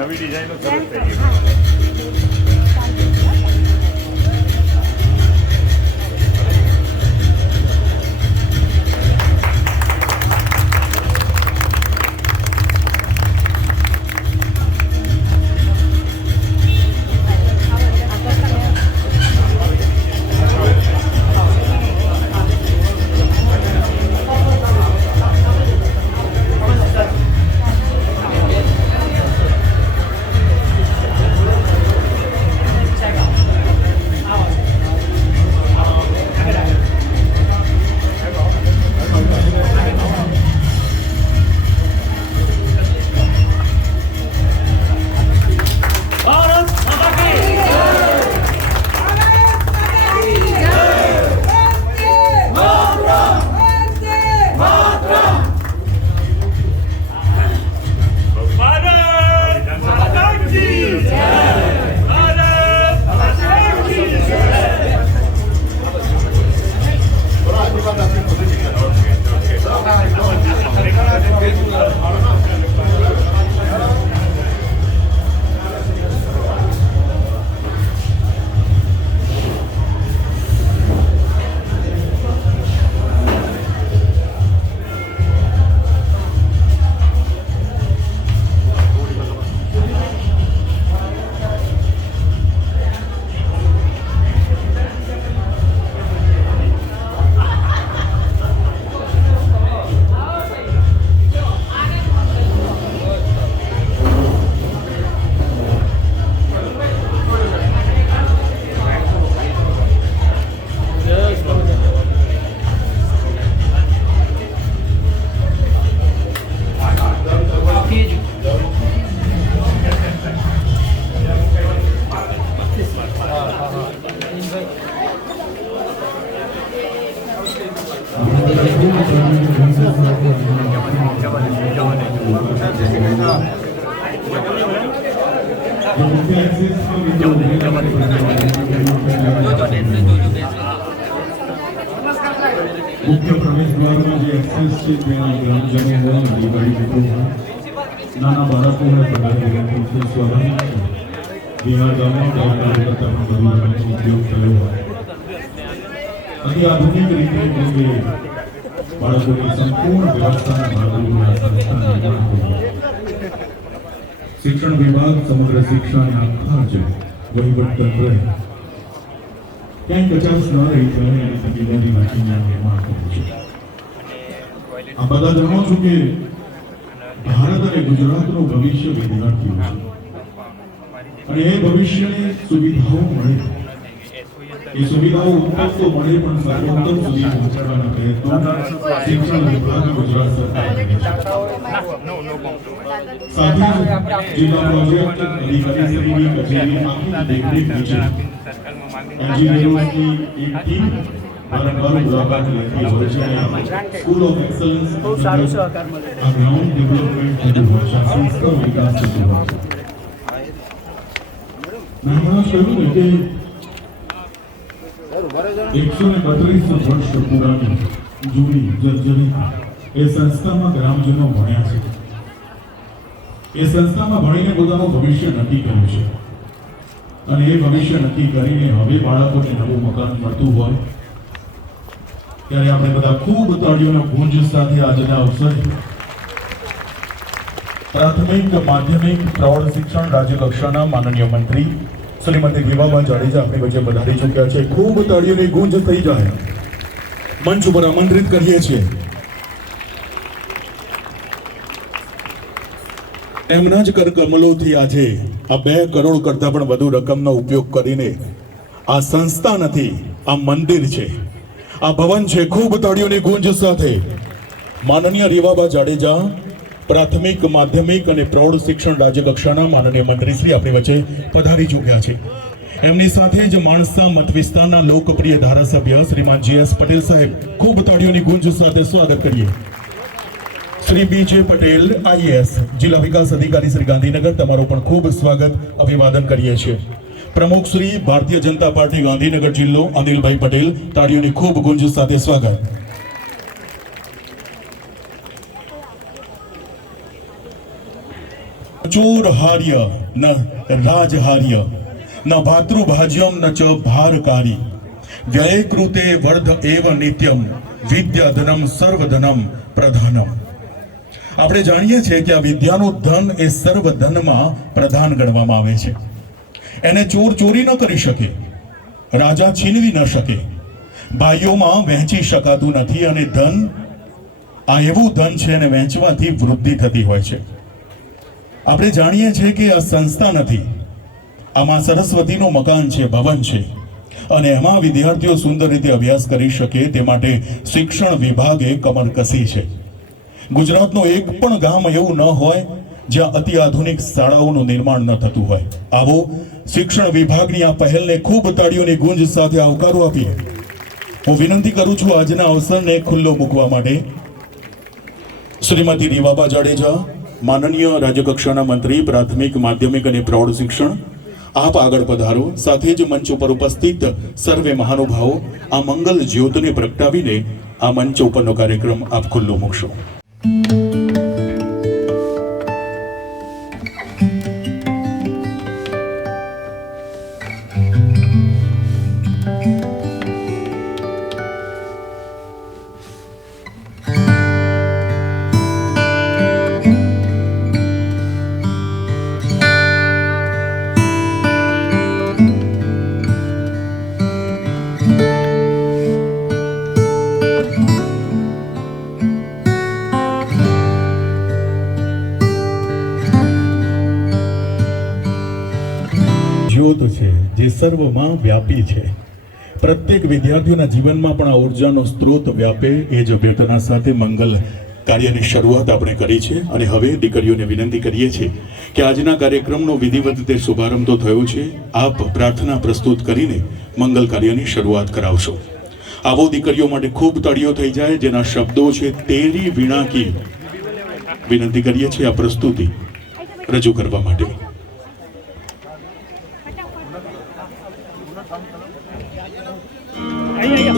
નવી ડિઝાઇનો સરસ થઈ ગઈ. Thank you. મુખ્ય પ્રવેશ દ્વારમાં જે એક્સેસ છે ત્યાં ગ્રામજનો હોય, દિવાળી મિત્રો હોય, નાના બાળકો હોય, બધાને વિનંતી છે સ્વાભાવિક છે. બિહાર ગામમાં કાર્યકર્તા પણ બધું ઉપયોગ કર્યો હોય. અતિ આધુનિક રીતે કેમકે બાળકોની સંપૂર્ણ વ્યવસ્થાના ભાગરૂપે આ સંસ્થા નિર્માણ કર્યું. શિક્ષણ વિભાગ સમગ્ર શિક્ષાને આખા જ વહીવટ તંત્રએ ક્યાંય કચાશ ન રહી જાય અને તકેદારી રાખીને આ નિર્માણ કર્યું છે. આ બધા જાણો છો કે ભારત અને ગુજરાતનું ભવિષ્ય વિદ્યાર્થીઓ છે અને એ ભવિષ્યની સુવિધાઓ મળે, એ સુવિધાઓ ઉત્તમ તો મળે પણ સર્વોત્તમ સુધી પહોંચાડવાના પ્રયત્નો શિક્ષણ વિભાગ ગુજરાત સરકાર કરે છે. સાથે જ જિલ્લા પ્રોજેક્ટ અધિકારીશ્રીની કચેરી આખી દેખરેખ નીચે એન્જિનિયરોની એક ટીમ વારંવાર મુલાકાત લેતી હોય છે અને સ્કૂલ ઓફ એક્સલન્સ આ ગ્રાઉન્ડ ડેવલપમેન્ટ થતું હોય છે, સંસ્થા વિકાસ થતું હોય છે. મેં હમણાં કહ્યું ને કે 132 વર્ષ પુરાની જૂની જર્જરિત એ સંસ્થામાં ગ્રામજનો ભણ્યા છે. એ સંસ્થામાં ભણીને પોતાનું ભવિષ્ય નક્કી કર્યું છે અને એ ભવિષ્ય નક્કી કરીને હવે બાળકોને નવું મકાન મળતું હોય ત્યારે આપણે બધા ખૂબ તાળીઓના ગુંજ સાથે આજના અવસરે પ્રાથમિક, માધ્યમિક, પ્રૌઢ શિક્ષણ રાજ્ય કક્ષાના માનનીય મંત્રી શ્રીમતી રીવાબા જાડેજા આપણી વચ્ચે પધારી ચૂક્યા છે. ખૂબ તાળીઓની ગુંજ થઈ જાય. મંચ ઉપર આમંત્રિત કરીએ છીએ. એમના જ કરકમલોથી આજે આ 2 કરોડ કરતા પણ વધુ રકમનો ઉપયોગ કરીને આ સંસ્થા નથી, આ મંદિર છે, આ ભવન છે. ખૂબ તાળીઓની ગુંજ સાથે માનનીય રીવાબા જાડેજા પ્રાથમિક, માધ્યમિક અને પ્રૌઢ શિક્ષણ રાજ્ય કક્ષાના માનનીય મંત્રી શ્રી આપણી વચ્ચે પધારી ચૂક્યા છે. એમની સાથે જ માણસા મત વિસ્તારના લોકપ્રિય ધારાસભ્ય શ્રીમાન GS પટેલ સાહેબ, ખૂબ તાળીઓની ગુંજ સાથે સ્વાગત કરીએ. શ્રી BJ પટેલ IAS જિલ્લા વિકાસ અધિકારી શ્રી ગાંધીનગર, તમારું પણ ખૂબ સ્વાગત, અભિવાદન કરીએ છીએ. પ્રમુખ શ્રી ભારતીય જનતા પાર્ટી ગાંધીનગર જિલ્લો અનિલભાઈ પટેલ, તાળીઓની ખૂબ ગુંજ સાથે સ્વાગત. ચોર હાર્ય ન રાજહાર્ય ન ભાતૃભાજ્યમ ન ચ ભારકારી વ્યય કૃતે વર્ધ એવ નિત્યમ વિદ્યાધનમ સર્વધનમ પ્રધાનમ. આપણે જાણીએ છીએ કે આ વિદ્યાનું ધન એ સર્વ ધનમાં પ્રધાન ગણવામાં આવે છે. એને ચોર ચોરી ન કરી શકે, રાજા છીનવી ન શકે, ભાઈઓમાં વહેંચી શકાતું નથી અને ધન આ એવું ધન છે અને વહેંચવાથી વૃદ્ધિ થતી હોય છે. આપણે જાણીએ છીએ કે આ સંસ્થા નથી, આમાં સરસ્વતીનું મકાન છે, ભવન છે અને એમાં વિદ્યાર્થીઓ સુંદર રીતે અભ્યાસ કરી શકે તે માટે શિક્ષણ વિભાગે કમર કસી છે. ગુજરાતનું એક પણ ગામ એવું ન હોય જ્યાં અતિ આધુનિક શાળાઓનું નિર્માણ ન થતું હોય. આવો શિક્ષણ વિભાગની આ પહેલને ખૂબ તાળીઓની ગુંજ સાથે આવકારો આપીએ. હું વિનંતી કરું છું આજના અવસરને ખુલ્લો મૂકવા માટે શ્રીમતી રીવાબા જાડેજા, માનનીય રાજ્યકક્ષાના મંત્રી પ્રાથમિક, માધ્યમિક અને પ્રૌઢ શિક્ષણ, આપ આગળ પધારો. સાથે જ મંચ ઉપર ઉપસ્થિત સર્વે મહાનુભાવો આ મંગલ જ્યોતને પ્રગટાવીને આ મંચ ઉપરનો કાર્યક્રમ આપ ખુલ્લો મૂકશો. જ્યોત છે જે સર્વમાં વ્યાપી છે. પ્રત્યેક વિદ્યાર્થીઓના જીવનમાં પણ આ ઉર્જાનો સ્ત્રોત વ્યાપે એ જ અભ્યર્થના સાથે મંગલ કાર્યની શરૂઆત આપણે કરી છે અને હવે દીકરીઓને વિનંતી કરીએ છીએ કે આજના કાર્યક્રમનો વિધિવત રીતે શુભારંભ તો થયો છે. આપ પ્રાર્થના પ્રસ્તુત કરીને મંગલ કાર્યની શરૂઆત કરાવશો. આવો દીકરીઓ માટે ખૂબ તાળીઓ થઈ જાય. જેના શબ્દો છે તેરી વીણા કી. વિનંતી કરીએ છીએ આ પ્રસ્તુતિ રજૂ કરવા માટે. Ahí.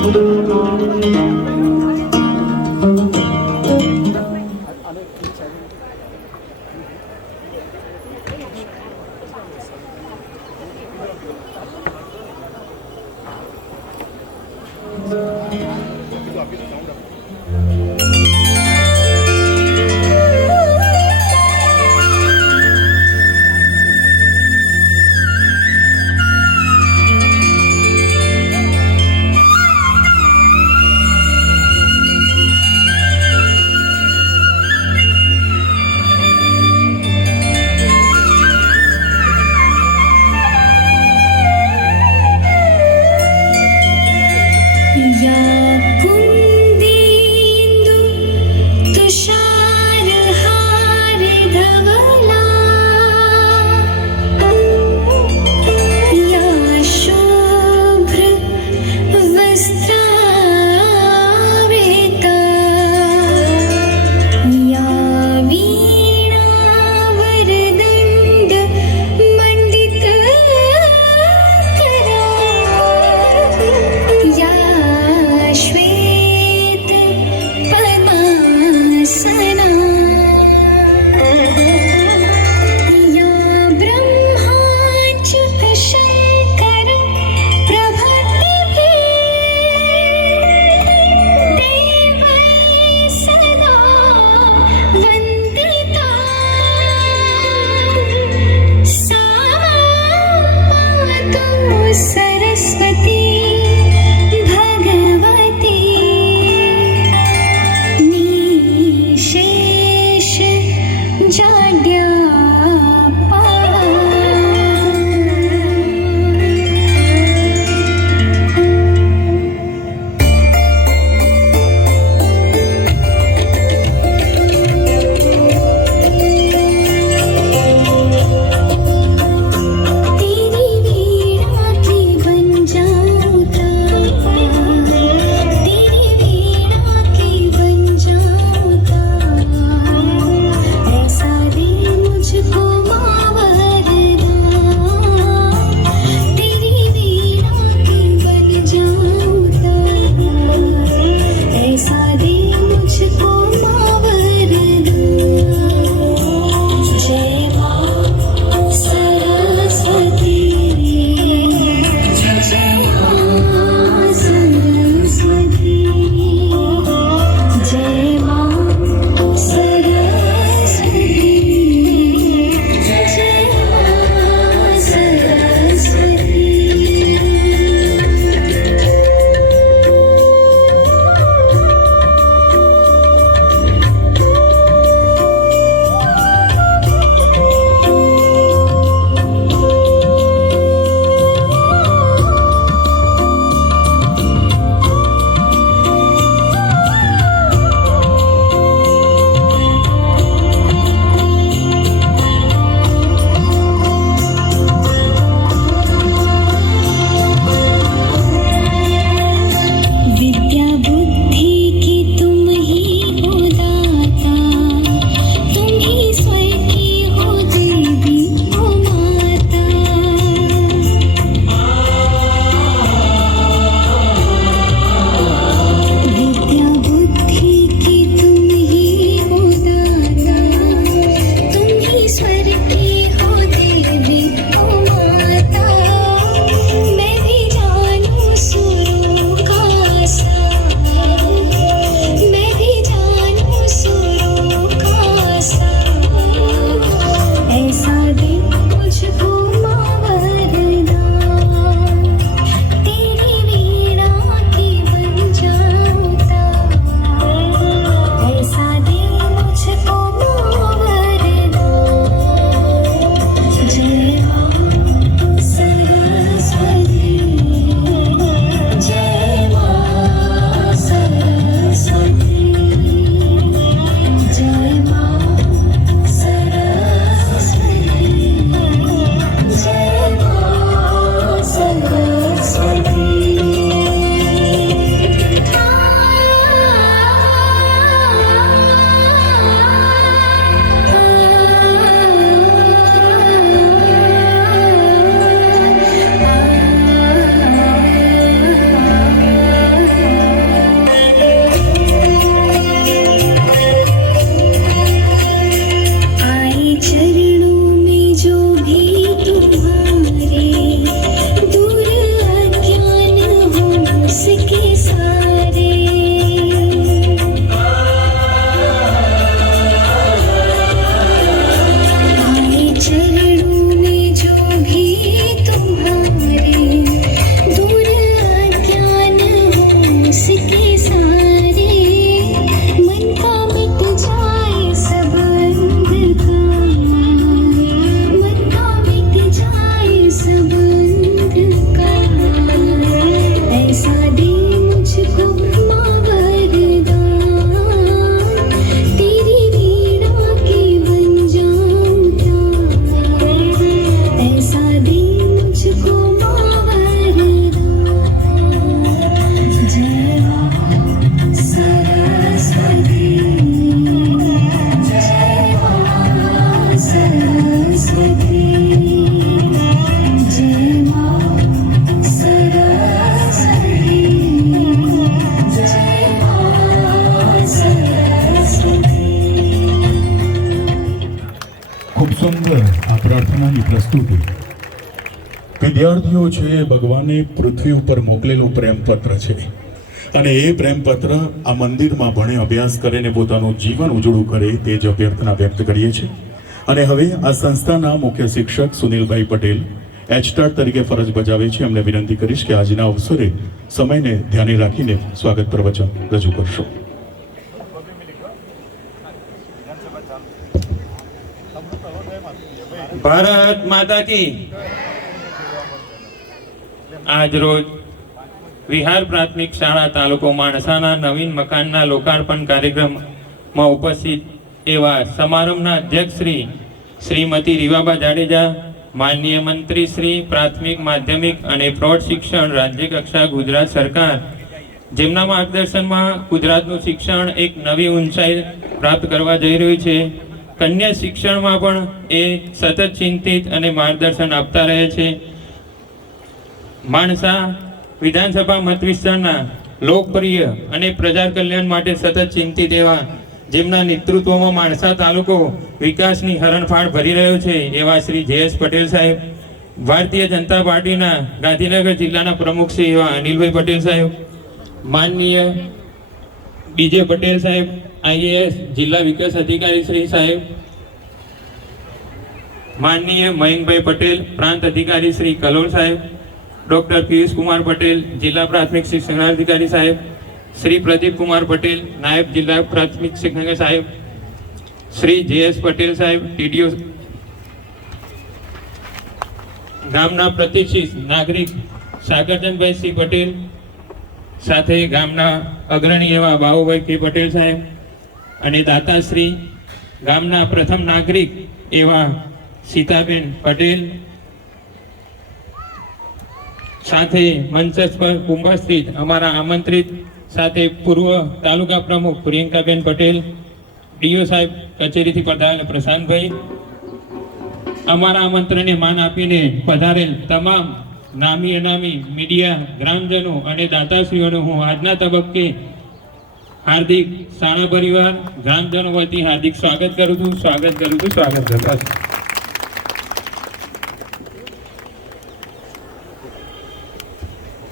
या कुन्देन्दु સુંદર આ પ્રાર્થનાની પ્રસ્તુતિ વિદ્યાર્થીઓ છે એ ભગવાને પૃથ્વી ઉપર મોકલેલું પ્રેમપત્ર છે અને એ પ્રેમપત્ર આ મંદિરમાં ભણે અભ્યાસ કરીને પોતાનું જીવન ઉજળું કરે તે જ અભ્યર્થના વ્યક્ત કરીએ છીએ. અને હવે આ સંસ્થાના મુખ્ય શિક્ષક સુનિલભાઈ પટેલ એચટાટ તરીકે ફરજ બજાવે છે. એમને વિનંતી કરીશ કે આજના અવસરે સમયને ધ્યાને રાખીને સ્વાગત પ્રવચન રજૂ કરશો. ભારત માતા કી. આજ રોજ વિહાર પ્રાથમિક શાળા તાલુકો માણસાના નવીન મકાનના લોકાર્પણ કાર્યક્રમમાં ઉપસ્થિત એવા સમારંભના અધ્યક્ષ શ્રીમતી રીવાબા જાડેજા, માનનીય મંત્રી શ્રી પ્રાથમિક માધ્યમિક અને પ્રૌઢ શિક્ષણ રાજ્ય કક્ષા ગુજરાત સરકાર, જેમના માર્ગદર્શનમાં ગુજરાતનું શિક્ષણ એક નવી ઊંચાઈ પ્રાપ્ત કરવા જઈ રહ્યું છે. કન્યા શિક્ષણમાં પણ એ સતત ચિંતિત અને માર્ગદર્શન આપતા રહે છે. માણસા વિધાનસભા મત વિસ્તારના લોકપ્રિય અને પ્રજા કલ્યાણ માટે સતત ચિંતિત એવા, જેમના નેતૃત્વમાં માણસા તાલુકો વિકાસની હરણફાળ ભરી રહ્યો છે એવા શ્રી જે.એસ. પટેલ સાહેબ, ભારતીય જનતા પાર્ટીના ગાંધીનગર જિલ્લાના પ્રમુખ શ્રી એવા અનિલભાઈ પટેલ સાહેબ, માનનીય બીજે પટેલ સાહેબ આઈએએસ જિલ્લા વિકાસ અધિકારી શ્રી સાહેબ, માનનીય મયંકભાઈ પટેલ પ્રાંત અધિકારી શ્રી કલોલ સાહેબ, ડોક્ટર પિયુષ કુમાર પટેલ જિલ્લા પ્રાથમિક શિક્ષણાધિકારી સાહેબ, શ્રી પ્રદીપ કુમાર પટેલ નાયબ જિલ્લા પ્રાથમિક શિક્ષક સાહેબ, શ્રી જે.એસ. પટેલ સાહેબ ટીડીઓ, ગામના પ્રતિષ્ઠિત નાગરિક સાગરચંદભાઈ સી પટેલ, સાથે ગામના અગ્રણી એવા બાબુભાઈ કે પટેલ સાહેબ અને દાતાશ્રી ગામના પ્રથમ નાગરિક એવા સીતાબેન પટેલ, સાથે મંચ પર ઉપસ્થિત અમારા આમંત્રિત સાથે પૂર્વ તાલુકા પ્રમુખ પ્રિયંકાબેન પટેલ, ડીઓ સાહેબ કચેરીથી પધારેલ પ્રશાંતભાઈ, અમારા આમંત્રણને માન આપીને પધારેલ તમામ નામી અનામી મીડિયા, ગ્રામજનો અને દાતાશ્રીઓનું હું આજના તબક્કે હાર્દિક શાળા પરિવાર ગ્રામજનો વતી હાર્દિક સ્વાગત કરું છું.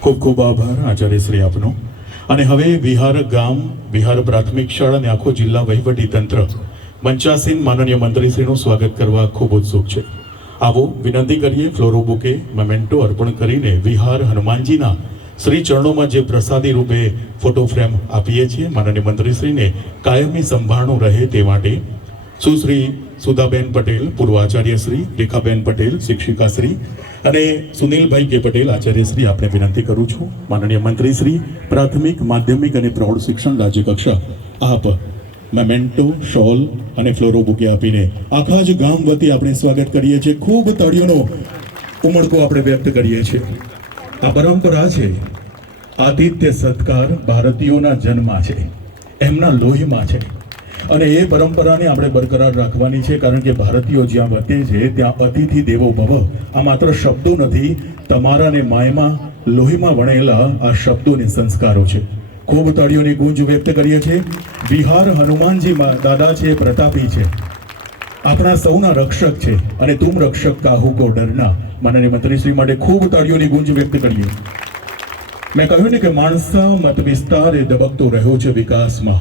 ખૂબ ખૂબ આભાર આચાર્ય શ્રી આપનો. અને હવે વિહાર ગામ, વિહાર પ્રાથમિક શાળા અને આખો જિલ્લા વહીવટી તંત્ર મંચાસીન માનનીય મંત્રીશ્રીનું સ્વાગત કરવા ખૂબ ઉત્સુક છે. આવો વિનંતી કરીએ ફ્લોરો બુકે મેમેન્ટો અર્પણ કરીને વિહાર હનુમાનજીના શ્રી ચરણોમાં જે પ્રસાદી રૂપે ફોટો ફ્રેમ આપીએ છીએ, માનનીય મંત્રીશ્રીને કાયમી સંભાળનું રહે તે માટે સુશ્રી સુધાબેન પટેલ પૂર્વ આચાર્યશ્રી, રેખાબેન પટેલ શિક્ષિકાશ્રી અને સુનિલભાઈ કે પટેલ આચાર્યશ્રી આપને વિનંતી કરું છું. માનનીય મંત્રીશ્રી પ્રાથમિક માધ્યમિક અને પ્રૌઢ શિક્ષણ રાજ્ય કક્ષા આપ મેમેન્ટો, શોલ અને ફ્લોરો બુકે આપીને આખા જ ગામ વતી આપણે સ્વાગત કરીએ છીએ. ખૂબ તાળીઓનો ઉમળકો આપણે વ્યક્ત કરીએ છીએ. આ પરંપરા છે, આતિથ્ય સત્કાર ભારતીયોના જન્મમાં છે, એમના લોહીમાં છે અને એ પરંપરાને આપણે બરકરાર રાખવાની છે. કારણ કે ભારતીયો જ્યાં વતે છે ત્યાં અતિથિ દેવો ભવ આ માત્ર શબ્દો નથી, તમારા ને માયમાં લોહીમાં વણેલા આ શબ્દોને સંસ્કારો છે. ખૂબ તાળીઓની ગૂંજ વ્યક્ત કરીએ છીએ. વિહાર હનુમાનજી દાદા છે, પ્રતાપી છે, આપણા સૌના રક્ષક છે અને તુમ રક્ષક કાહુ કો ડરના. માનનીય મંત્રીશ્રી માટે ખૂબ તાળીઓની ગૂંજ વ્યક્ત કરીએ. મેં કહ્યું ને કે માણસા મત વિસ્તાર એ દબકતો રહ્યો છે વિકાસમાં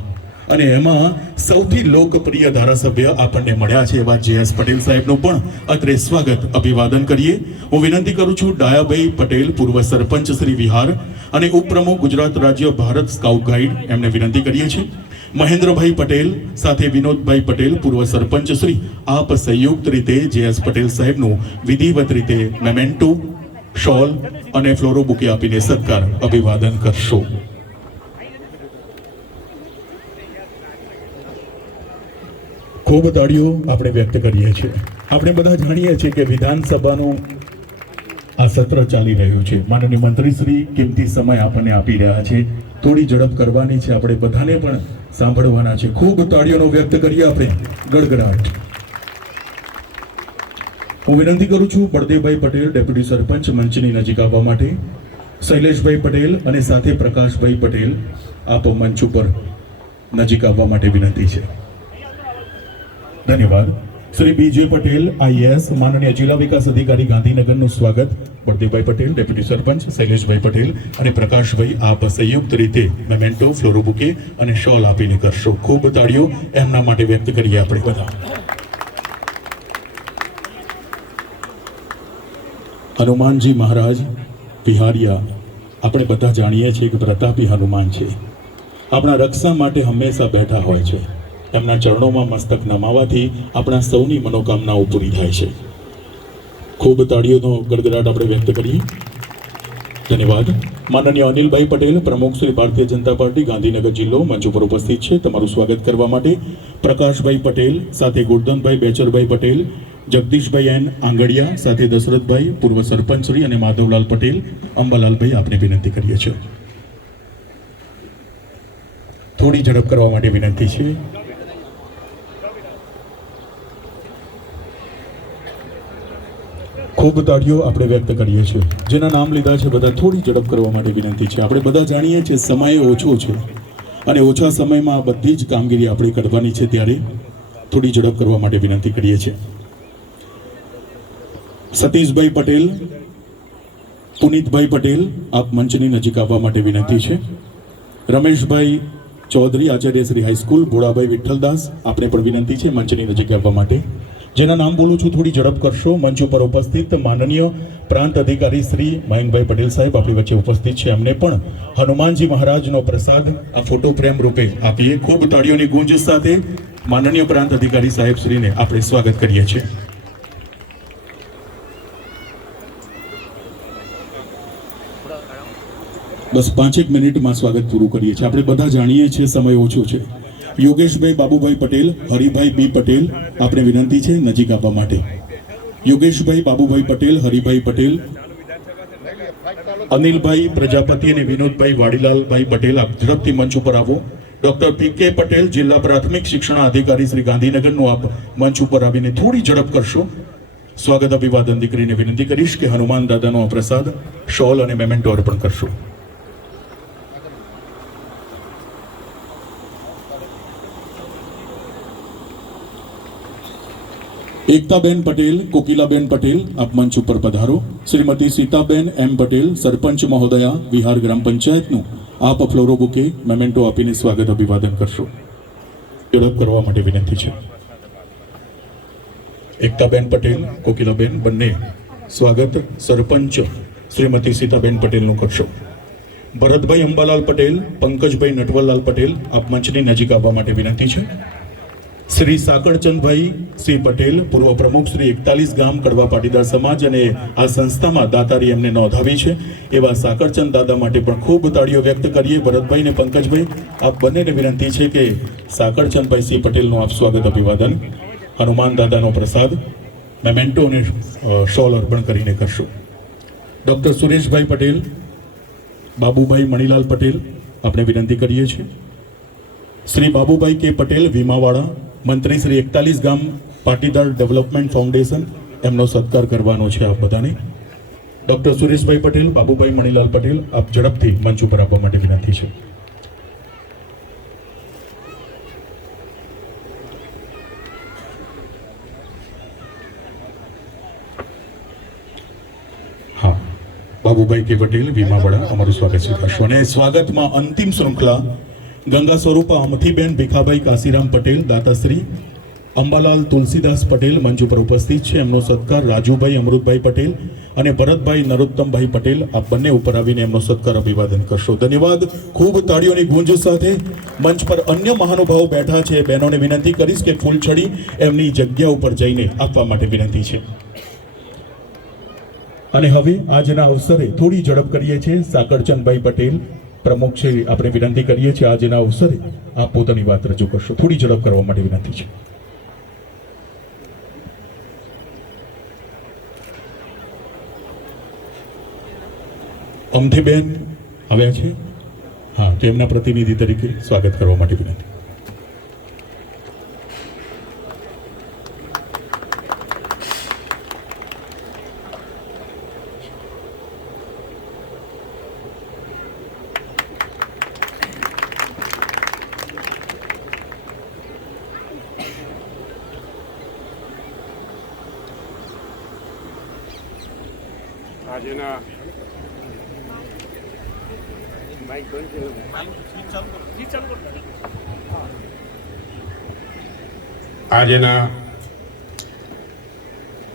અને એમાં સૌથી લોકપ્રિય ધારાસભ્ય આપણને મળ્યા છે એવા જે.એસ. પટેલ સાહેબનું પણ અત્રે સ્વાગત અભિવાદન કરીએ. હું વિનંતી કરું છું ડાયાભાઈ પટેલ પૂર્વ સરપંચ શ્રી વિહાર અને ઉપપ્રમુખ ગુજરાત રાજ્ય ભારત સ્કાઉટ ગાઈડ, એમને વિનંતી કરીએ છીએ. મહેન્દ્રભાઈ પટેલ સાથે વિનોદભાઈ પટેલ પૂર્વ સરપંચ શ્રી, આપ સંયુક્ત રીતે જે.એસ. પટેલ સાહેબનું વિધિવત રીતે મેમેન્ટો, શોલ અને ફ્લોરો બુકે આપીને સત્કાર અભિવાદન કરશો. ખૂબ તાળીઓ આપણે વ્યક્ત કરીએ છીએ. આપણે બધા જાણીએ છીએ કે વિધાનસભાનું આ સત્ર ચાલી રહ્યું છે. માનનીય મંત્રીશ્રી કિંમતી સમય આપણને આપી રહ્યા છે. થોડી ઝડપ કરવાની છે, આપણે બધાને પણ સાંભળવાના છે. ખૂબ તાળીઓનો વ્યક્ત કરીએ આપણે ગડગડાટ. હું વિનંતી કરું છું બળદેવભાઈ પટેલ ડેપ્યુટી સરપંચ મંચની નજીક આવવા માટે, શૈલેષભાઈ પટેલ અને સાથે પ્રકાશભાઈ પટેલ આપ મંચ ઉપર નજીક આવવા માટે વિનંતી છે. ધન્યવાદ. શ્રી બીજે પટેલ આઈએએસ માનનીય જિલ્લા વિકાસ અધિકારી ગાંધીનગરનું સ્વાગત. બળદેવભાઈ પટેલ ડેપ્યુટી સરપંચ, શૈલેષભાઈ પટેલ અને પ્રકાશભાઈ આપ સંયુક્ત રીતે મેમેન્ટો, ફ્લોરો બુકે અને શોલ આપીને કરશો. ખૂબ તાળીઓ એમના માટે વ્યક્ત કરીએ આપણે બધા. હનુમાનજી મહારાજ વિહારિયા આપણે બધા જાણીએ છીએ કે પ્રતાપી હનુમાન છે. આપણા રક્ષા માટે હંમેશા બેઠા હોય છે. એમના ચરણોમાં મસ્તક નમાવાથી આપણા સૌની મનોકામનાઓ પૂરી થાય છે. ખૂબ તાળીઓનો ગડગડાટ આપણે વ્યક્ત કરીએ. ધન્યવાદ. માનનીય અનિલભાઈ પટેલ પ્રમુખ શ્રી ભારતીય જનતા પાર્ટી ગાંધીનગર જિલ્લો મંચ ઉપર ઉપસ્થિત છે. તમારું સ્વાગત કરવા માટે પ્રકાશભાઈ પટેલ સાથે ગોરધનભાઈ બેચરભાઈ પટેલ, જગદીશભાઈ એન આંગડિયા સાથે દશરથભાઈ પૂર્વ સરપંચ શ્રી અને માધવલાલ પટેલ, અંબાલાલભાઈ આપને વિનંતી કરીએ છીએ. થોડી ઝડપ કરવા માટે વિનંતી છે. ખૂબ તાળીઓ આપણે વ્યક્ત કરીએ છીએ. જેના નામ લીધા છે બધા થોડી ઝડપ કરવા માટે વિનંતી છે. આપણે બધા જાણીએ છીએ સમય ઓછો છે અને ઓછા સમયમાં આ બધી જ કામગીરી આપણે કરવાની છે, ત્યારે થોડી ઝડપ કરવા માટે વિનંતી કરીએ છીએ. સતીશભાઈ પટેલ, પુનિતભાઈ પટેલ આપ મંચની નજીક આવવા માટે વિનંતી છે. રમેશભાઈ ચૌધરી આચાર્ય શ્રી હાઈસ્કૂલ, ભોળાભાઈ વિઠ્ઠલદાસ આપણે પણ વિનંતી છે મંચની નજીક આવવા માટે. જેના નામ બોલું છું થોડી ઝડપ કરશો. મંચ ઉપર ઉપસ્થિત માનનીય પ્રાંત અધિકારી શ્રી મયંકભાઈ પટેલ સાહેબ આપણી વચ્ચે ઉપસ્થિત છે. એમને પણ હનુમાનજી મહારાજનો પ્રસાદ આ ફોટો ફ્રેમ રૂપે આપીએ. ખૂબ તાળીઓની ગુંજ સાથે માનનીય પ્રાંત અધિકારી સાહેબ શ્રીને આપણે સ્વાગત કરીએ છીએ. બસ 5 મિનિટમાં સ્વાગત પૂરું કરીએ છીએ. આપણે બધા જાણીએ છીએ સમય ઓછો છે. યોગેશભાઈ બાબુભાઈ પટેલ, હરિભાઈ બી પટેલ આપણે વિનંતી છે નજીક આવવા માટે. યોગેશભાઈ બાબુભાઈ પટેલ, હરિભાઈ પટેલ, અનિલભાઈ પ્રજાપતિ અને વિનોદભાઈ વાડીલાલભાઈ પટેલ આપ ઝડપથી મંચ ઉપર આવો. ડોક્ટર પી.કે. પટેલ જિલ્લા પ્રાથમિક શિક્ષણ અધિકારી શ્રી ગાંધીનગરનું આપ મંચ ઉપર આવીને થોડી ઝડપ કરશો. સ્વાગત અભિવાદન દીકરીને વિનંતી કરીશ કે હનુમાન દાદાનો પ્રસાદ શોલ અને મેમેન્ટો અર્પણ કરશો. એકતાબેન પટેલ, કોકિલાબેન પટેલ આપ મંચ ઉપર પધારો. શ્રીમતી સીતાબેન એમ પટેલ સરપંચ મહોદયા વિહાર ગ્રામ પંચાયતનું આપ ફ્લોરો બુકે મેમેન્ટો આપીને સ્વાગત અભિવાદન કરશો. ઝડપ કરવા માટે વિનંતી છે. એકતાબેન પટેલ, કોકિલાબેન બંને સ્વાગત સરપંચ શ્રીમતી સીતાબેન પટેલનું કરશો. ભરતભાઈ અંબાલાલ પટેલ, પંકજભાઈ નટવરલાલ પટેલ આપ મંચની નજીક આવવા માટે વિનંતી છે. શ્રી સાકળચંદભાઈ શ્રી પટેલ પૂર્વ પ્રમુખ શ્રી 41 ગામ કડવા પાટીદાર સમાજ અને આ સંસ્થામાં દાતારી એમને નોંધાવી છે. એવા સાકળચંદ દાદા માટે પણ ખૂબ તાળીઓ વ્યક્ત કરીએ. ભરતભાઈ ને પંકજભાઈ આપ બંનેને વિનંતી છે કે સાકળચંદભાઈ શ્રી પટેલનું આપ સ્વાગત અભિવાદન હનુમાન દાદાનો પ્રસાદ મેમેન્ટો અને શોલ અર્પણ કરીને કરશો. ડોક્ટર સુરેશભાઈ પટેલ, બાબુભાઈ મણીલાલ પટેલ આપણે વિનંતી કરીએ છીએ. શ્રી બાબુભાઈ કે પટેલ વીમાવાળા, મંત્રી શ્રી 41 ગામ પાટીદાર ડેવલપમેન્ટ ફાઉન્ડેશન એમનો સત્કાર કરવાનો છે આપ બધાને. ડોક્ટર સુરેશભાઈ પટેલ, બાબુભાઈ મણીલાલ પટેલ આપ ઝડપથી મંચ ઉપર આવવા માટે વિનંતી છે. હા, બાબુભાઈ કે પટેલ વીમાવાળા અમારું સ્વાગત સ્વીકારશો. અને સ્વાગતમાં અંતિમ શૃંખલા ગંગા સ્વરૂપા અમથીબેન ભીખાભાઈ કાશીરામ પટેલ, દાતાશ્રી અંબાલાલ તુલસીદાસ પટેલ મંચ ઉપર ઉપસ્થિત છે. એમનો સત્કાર રાજુભાઈ અમૃતભાઈ પટેલ અને ભરતભાઈ નરોત્તમભાઈ પટેલ આપ બંને ઉપર આવીને એમનો સત્કાર અભિવાદન કરશો. ધન્યવાદ. ખૂબ તાળીઓની ગુંજ સાથે મંચ પર અન્ય મહાનુભાવો બેઠા છે. બહેનોને વિનંતી કરીશ કે ફૂલછડી એમની જગ્યા ઉપર જઈને આપવા માટે વિનંતી છે. અને હવે આજના અવસરે થોડી ઝડપ કરીએ છીએ. સાકળચંદભાઈ પટેલ પ્રમુખ છે આપણે વિનંતી કરીએ છીએ આજના અવસરે આપ પોતાની વાત રજૂ કરશો. થોડી ઝડપ કરવા માટે વિનંતી છે. અમથીબેન આવ્યા છે? હા, તો એમના પ્રતિનિધિ તરીકે સ્વાગત કરવા માટે વિનંતી. આજના આજના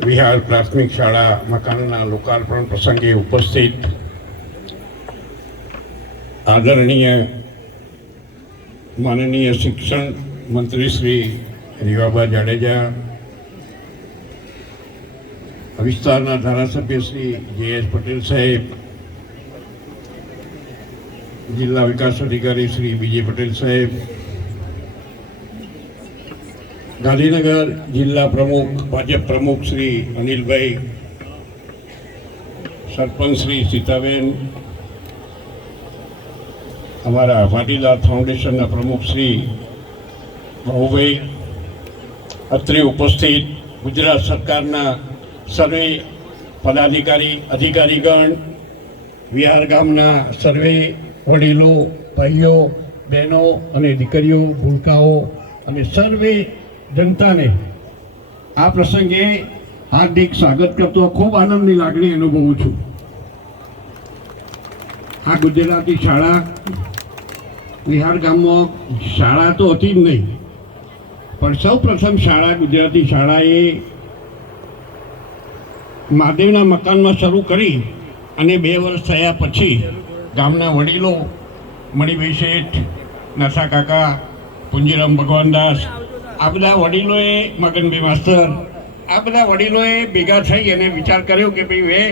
વિહાર પ્રાથમિક શાળા મકાનના લોકાર્પણ પ્રસંગે ઉપસ્થિત આદરણીય માનનીય શિક્ષણ મંત્રી શ્રી રીવાબા જાડેજા, વિસ્તારના ધારાસભ્ય શ્રી જે.એસ. પટેલ સાહેબ, જિલ્લા વિકાસ અધિકારી શ્રી બી.જે. પટેલ સાહેબ, ગાંધીનગર જિલ્લા પ્રમુખ ભાજપ પ્રમુખ શ્રી અનિલભાઈ, સરપંચ શ્રી સીતાબેન, અમારા પાટીદાર ફાઉન્ડેશનના પ્રમુખ શ્રી બાહુભાઈ, અત્રે ઉપસ્થિત ગુજરાત સરકારના સર્વે પદાધિકારી અધિકારીગણ, વિહાર ગામના સર્વે વડીલો, ભાઈઓ, બહેનો અને દીકરીઓ, ભૂલકાઓ અને સર્વે જનતાને આ પ્રસંગે હાર્દિક સ્વાગત કરતો ખૂબ આનંદની લાગણી અનુભવું છું. આ ગુજરાતી શાળા વિહાર ગામમાં શાળા તો હતી જ નહીં, પણ સૌ પ્રથમ શાળા ગુજરાતી શાળાએ મહાદેવના મકાનમાં શરૂ કરી અને 2 વર્ષ થયા પછી ગામના વડીલો મણિભાઈ શેઠ, નસા કાકા, પુંજીરામ ભગવાનદાસ, આ બધા વડીલોએ, મગનભાઈ માસ્તર, આ બધા વડીલોએ ભેગા થઈ અને વિચાર કર્યો કે ભાઈ હવે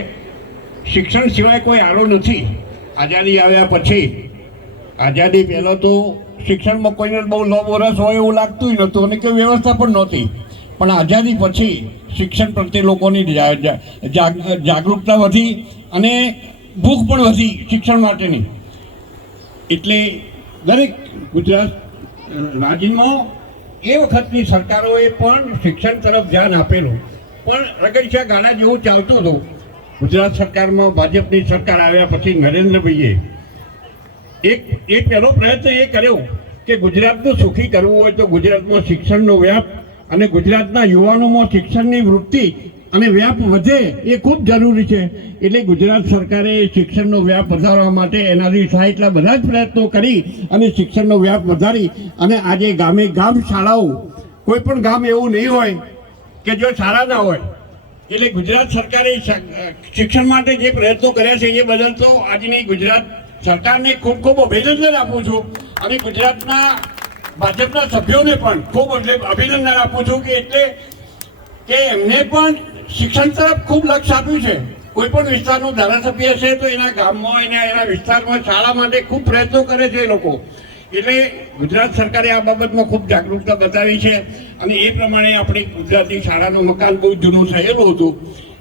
શિક્ષણ સિવાય કોઈ આડો નથી. આઝાદી આવ્યા પછી, આઝાદી પહેલાં તો શિક્ષણમાં કોઈને બહુ લોભ રસ હોય એવું લાગતું નહોતું અને કોઈ વ્યવસ્થા પણ નહોતી, પણ આઝાદી પછી શિક્ષણ પ્રત્યે લોકોની જાગૃતતા વધી અને ભૂખ પણ વધી શિક્ષણ માટેની. એટલે દરેક ગુજરાત રાજ્યમાં એ વખતની સરકારોએ પણ શિક્ષણ તરફ ધ્યાન આપેલું, પણ રગડશા ગાળા જેવું ચાલતું હતું. ગુજરાત સરકારમાં ભાજપની સરકાર આવ્યા પછી નરેન્દ્રભાઈએ એક પહેલો પ્રયત્ન એ કર્યો કે ગુજરાતનું સુખી કરવું હોય તો ગુજરાતમાં શિક્ષણનો વ્યાપ અને ગુજરાતના યુવાનોમાં શિક્ષણની વૃત્તિ અને વ્યાપ વધે એ ખૂબ જરૂરી છે. એટલે ગુજરાત સરકારે શિક્ષણનો વ્યાપ વધારવા માટે એનાથી થાય એટલા બધા જ પ્રયત્નો કરી અને શિક્ષણનો વ્યાપ વધારી અને આજે ગામે ગામ શાળાઓ, કોઈ પણ ગામ એવું નહીં હોય કે જો શાળા ના હોય. એટલે ગુજરાત સરકારે શિક્ષણ માટે જે પ્રયત્નો કર્યા છે એ બદલ તો આજની ગુજરાત સરકારને ખૂબ ખૂબ અભિનંદન આપું છું અને ગુજરાતના ભાજપના સભ્યોને પણ ખૂબ અભિનંદન આપું છું કે એટલે કે એમને પણ શિક્ષણ તરફ ખૂબ લક્ષ્ય આપ્યું છે. કોઈ પણ વિસ્તારનું ધારાસભ્ય છે તો એના ગામમાં એના વિસ્તારમાં શાળા માટે ખૂબ પ્રયત્નો કરે છે એ લોકો. એટલે ગુજરાત સરકારે આ બાબતમાં ખૂબ જાગૃતતા બતાવી છે અને એ પ્રમાણે આપણી ગુજરાતી શાળાનું મકાન બહુ જૂનું થયેલું હતું.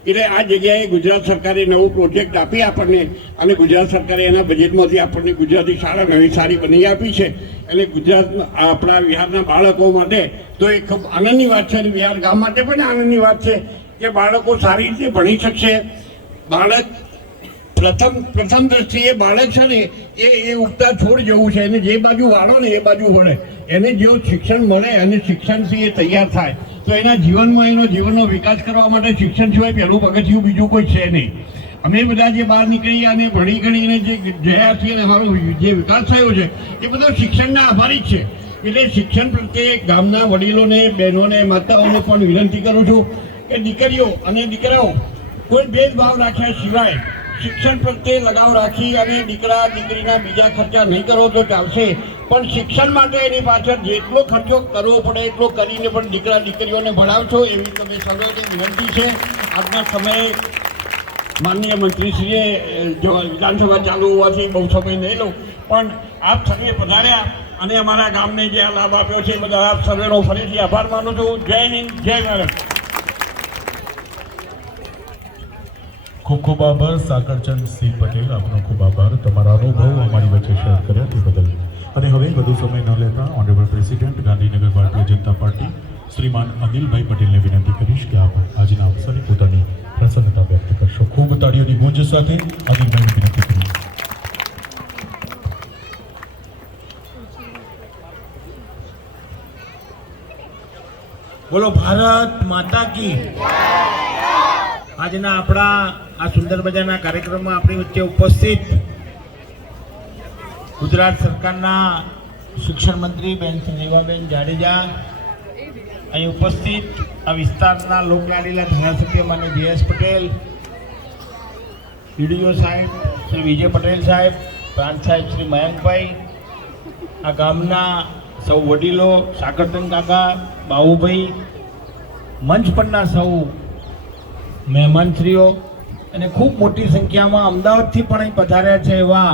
એટલે આ જગ્યાએ ગુજરાત સરકારે નવું પ્રોજેક્ટ આપી આપણને અને ગુજરાત સરકારે એના બજેટમાંથી આપણને ગુજરાતી શાળા નવી સારી બની આપી છે. એટલે ગુજરાતમાં આપણા વિહારના બાળકો માટે તો એ ખૂબ આનંદની વાત છે અને વિહાર ગામ માટે પણ આનંદની વાત છે કે બાળકો સારી રીતે ભણી શકશે. બાળક પ્રથમ દ્રષ્ટિએ બાળક છે ને એ ઉગતા છોડ જેવું છે, એને જે બાજુ વાળો ને એ બાજુ વળે. એને જેવું શિક્ષણ મળે અને શિક્ષણથી એ તૈયાર થાય તો એના જીવનમાં એનો જીવનનો વિકાસ કરવા માટે શિક્ષણ સિવાય પહેલું પગથિયું બીજું કોઈ છે નહીં. અમે બધા જે બહાર નીકળી અને ભણી ગણીને જે જયા છીએ અને અમારો જે વિકાસ થયો છે એ બધો શિક્ષણના આભારી જ છે. એટલે શિક્ષણ પ્રત્યે ગામના વડીલોને, બહેનોને, માતાઓને પણ વિનંતી કરું છું કે દીકરીઓ અને દીકરાઓ કોઈ ભેદભાવ રાખ્યા સિવાય શિક્ષણ પ્રત્યે લગાવ રાખી અને દીકરા દીકરીના બીજા ખર્ચા નહીં કરો તો ચાલશે, પણ શિક્ષણ માટે એની પાછળ જેટલો ખર્ચો કરવો પડે એટલો કરીને પણ દીકરા દીકરીઓને ભણાવશો એવી તમે સર્વેની વિનંતી છે. આજના સમયે માનનીય મંત્રીશ્રીએ જો વિધાનસભા ચાલુ હોવાથી બહુ સમય નહીં લઉં, પણ આપ સર્વે પધાર્યા અને અમારા ગામને જે આ લાભ આપ્યો છે એ બધા આપ સર્વેનો ફરીથી આભાર માનું છું. જય હિન્દ, જય ભારત. ખૂબ ખૂબ આભાર સાકરચંદ સિંહ પટેલ, આપનો ખૂબ આભાર તમારા અનુભવ અમારી વચ્ચે શેર કર્યા તે બદલ. અને હવે વધુ સમય ન લેતા honourable president Gandhinagar Bharatiya Janata party શ્રીમાન અનિલભાઈ પટેલને વિનંતી કરીશ કે આપ આજના અવસરે પોતાની પ્રસન્નતા વ્યક્ત કરશો. ખૂબ તાળીઓની ગુંજ સાથે અનિલભાઈને વિનંતી કરીશ. બોલો ભારત માતા કી. આજના આપણા આ સુંદર મજાના કાર્યક્રમમાં આપણી વચ્ચે ઉપસ્થિત ગુજરાત સરકારના શિક્ષણ મંત્રી બેન શ્રી રેવાબેન જાડેજા, અહીં ઉપસ્થિત આ વિસ્તારના લોકલાડીલા ધારાસભ્ય માન્ય જયેશ પટેલ, ડીડીઓ સાહેબ શ્રી વિજય પટેલ સાહેબ, પ્રાંત સાહેબ શ્રી મયંકભાઈ, આ ગામના સૌ વડીલો, સાકરતન કાકા, બાબુભાઈ, મંચ પરના સૌ મહેમાનશ્રીઓ અને ખૂબ મોટી સંખ્યામાં અમદાવાદથી પણ અહીં પધાર્યા છે એવા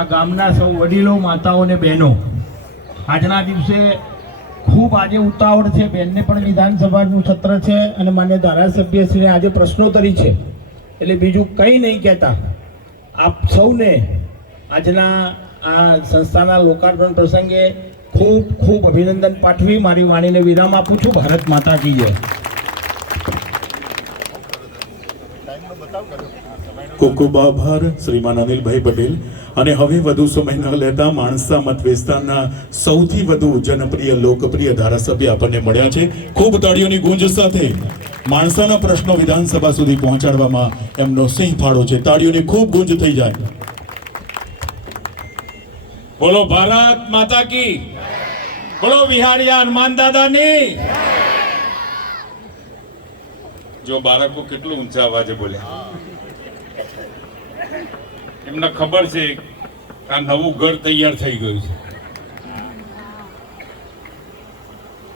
આ ગામના સૌ વડીલો, માતાઓ અને બહેનો, આજના દિવસે ખૂબ આજે ઉતાવળ છે. બેનને પણ વિધાનસભાનું સત્ર છે અને માન્ય ધારાસભ્યશ્રીને આજે પ્રશ્નોત્તરી છે, એટલે બીજું કંઈ નહીં કહેતા આપ સૌને આજના આ સંસ્થાના લોકાર્પણ પ્રસંગે ખૂબ ખૂબ અભિનંદન પાઠવી મારી વાણીને વિરામ આપું છું. ભારત માતા કી જય. ખૂબ ખૂબ આભાર શ્રીમાન અનિલભાઈ પટેલ. અને હવે વધુ સમય ન લેતા માણસા મત વિસ્તારના સૌથી વધુ જનપ્રિય લોકપ્રિય ધારાસભ્ય આપણને મળ્યા છે. ખૂબ તાળીઓની ગુંજ સાથે માણસાના પ્રશ્નો વિધાનસભા સુધી પહોંચાડવામાં એમનો સિંહ ફાળો છે. તાળીઓની ખૂબ ગુંજ થઈ જાય. બોલો ભારત માતા કી, બોલો વિહારિયા હનુમાન દાદાની. જો બાળકો કેટલું ઊંચા અવાજે બોલ્યા, એમને ખબર છે કે આ નવું ઘર તૈયાર થઈ ગયું છે.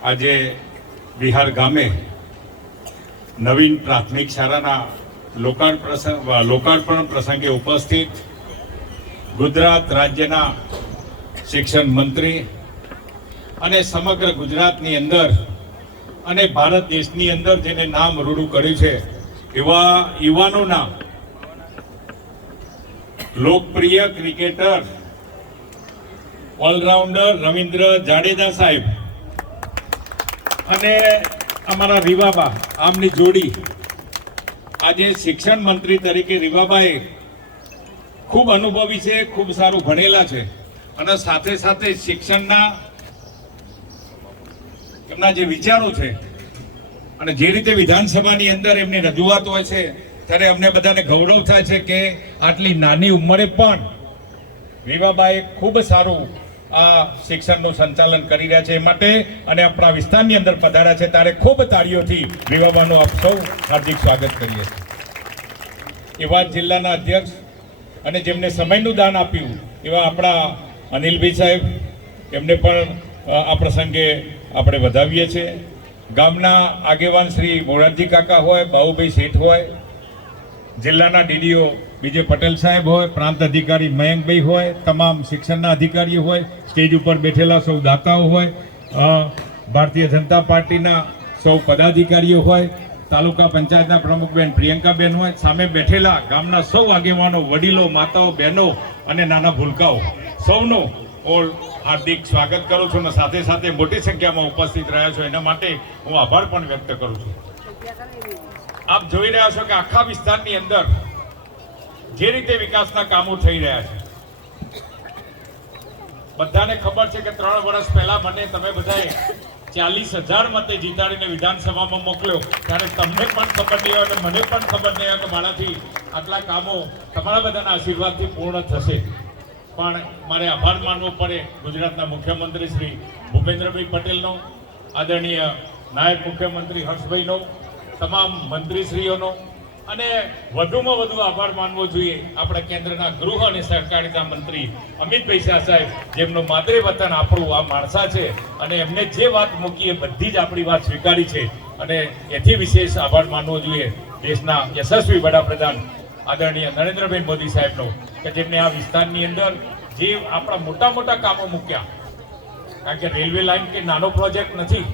આજે બિહાર ગામે નવીન પ્રાથમિક શાળાના લોકાર્પણ પ્રસંગે ઉપસ્થિત ગુજરાત રાજ્યના શિક્ષણ મંત્રી અને સમગ્ર ગુજરાતની અંદર અને ભારત દેશની અંદર જેને નામ રૂડું કર્યું છે એવા યુવાનોના લોકપ્રિય ક્રિકેટર ઓલરાઉન્ડર રવિન્દ્ર જાડેજા સાહેબ અને અમારા રીવાબા, આમની જોડી આજે શિક્ષણ મંત્રી તરીકે રીવાબાએ ખૂબ અનુભવી છે, ખૂબ સારું ભણેલા છે અને સાથે સાથે શિક્ષણના એમના જે વિચારો છે અને જે રીતે વિધાનસભાની અંદર એમની રજૂઆત હોય છે ત્યારે અમને બધાને ગૌરવ થાય છે કે આટલી નાની ઉંમરે પણ રીવાબાએ ખૂબ સારું આ શિક્ષણનું સંચાલન કરી રહ્યા છે એ માટે અને આપણા વિસ્તારની અંદર પધાર્યા છે ત્યારે ખૂબ તાળીઓથી રીવાબાનું આપ સૌ હાર્દિક સ્વાગત કરીએ છીએ. એવા જિલ્લાના અધ્યક્ષ અને જેમને સમયનું દાન આપ્યું એવા આપણા અનિલભાઈ સાહેબ, એમને પણ આ પ્રસંગે આપણે વધાવીએ છીએ. ગામના આગેવાન શ્રી મોરારજી કાકા હોય, બાબુભાઈ શેઠ હોય, જિલ્લાના ડીડીઓ વિજય પટેલ સાહેબ હોય, પ્રાંત અધિકારી મયંકભાઈ હોય, તમામ શિક્ષણના અધિકારીઓ હોય, સ્ટેજ ઉપર બેઠેલા સૌ દાતાઓ હોય, ભારતીય જનતા પાર્ટીના સૌ પદાધિકારીઓ હોય, તાલુકા પંચાયતના પ્રમુખબેન પ્રિયંકાબેન હોય, સામે બેઠેલા ગામના સૌ આગેવાનો, વડીલો, માતાઓ, બહેનો અને નાના ભૂલકાઓ સૌનું હાર્દિક સ્વાગત કરું છું અને સાથે સાથે મોટી સંખ્યામાં ઉપસ્થિત રહ્યા છો એના માટે હું આભાર પણ વ્યક્ત કરું છું. આપ જોઈ રહ્યા છો કે આખા વિસ્તારની અંદર જે રીતે વિકાસના કામો થઈ રહ્યા છે, બધાને ખબર છે કે 3 વર્ષ પહેલા મને તમે બધાએ 40,000 મતે જીતાડીને વિધાનસભામાં મોકલ્યો ત્યારે તમને પણ ખબર નહીં હોય અને મને પણ ખબર નહીં હોય કે મારાથી આટલા કામો તમારા બધાના આશીર્વાદથી પૂર્ણ થશે. પણ મારે આભાર માનવો પડે ગુજરાતના મુખ્યમંત્રી શ્રી ભૂપેન્દ્રભાઈ પટેલનો, આદરણીય નાયબ મુખ્યમંત્રી હર્ષભાઈનો, તમામ મંત્રીશ્રીઓનો અને વધુમાં વધુ આભાર માનવો જોઈએ આપણે કેન્દ્રના ગૃહ અને સહકારિતા મંત્રી અમિતભાઈ શાહ સાહેબ, જેમનું માદરે વતન આપણું આ માણસા છે અને એમને જે વાત મૂકી એ બધી જ આપણી વાત સ્વીકારી છે અને એથી વિશેષ આભાર માનવો જોઈએ દેશના યશસ્વી વડાપ્રધાન આદરણીય નરેન્દ્રભાઈ મોદી સાહેબનો કે જેમને આ વિસ્તારની અંદર જે આપણા મોટા મોટા કામો મૂક્યા. કારણ કે રેલવે લાઇન કે નાનો પ્રોજેક્ટ નથી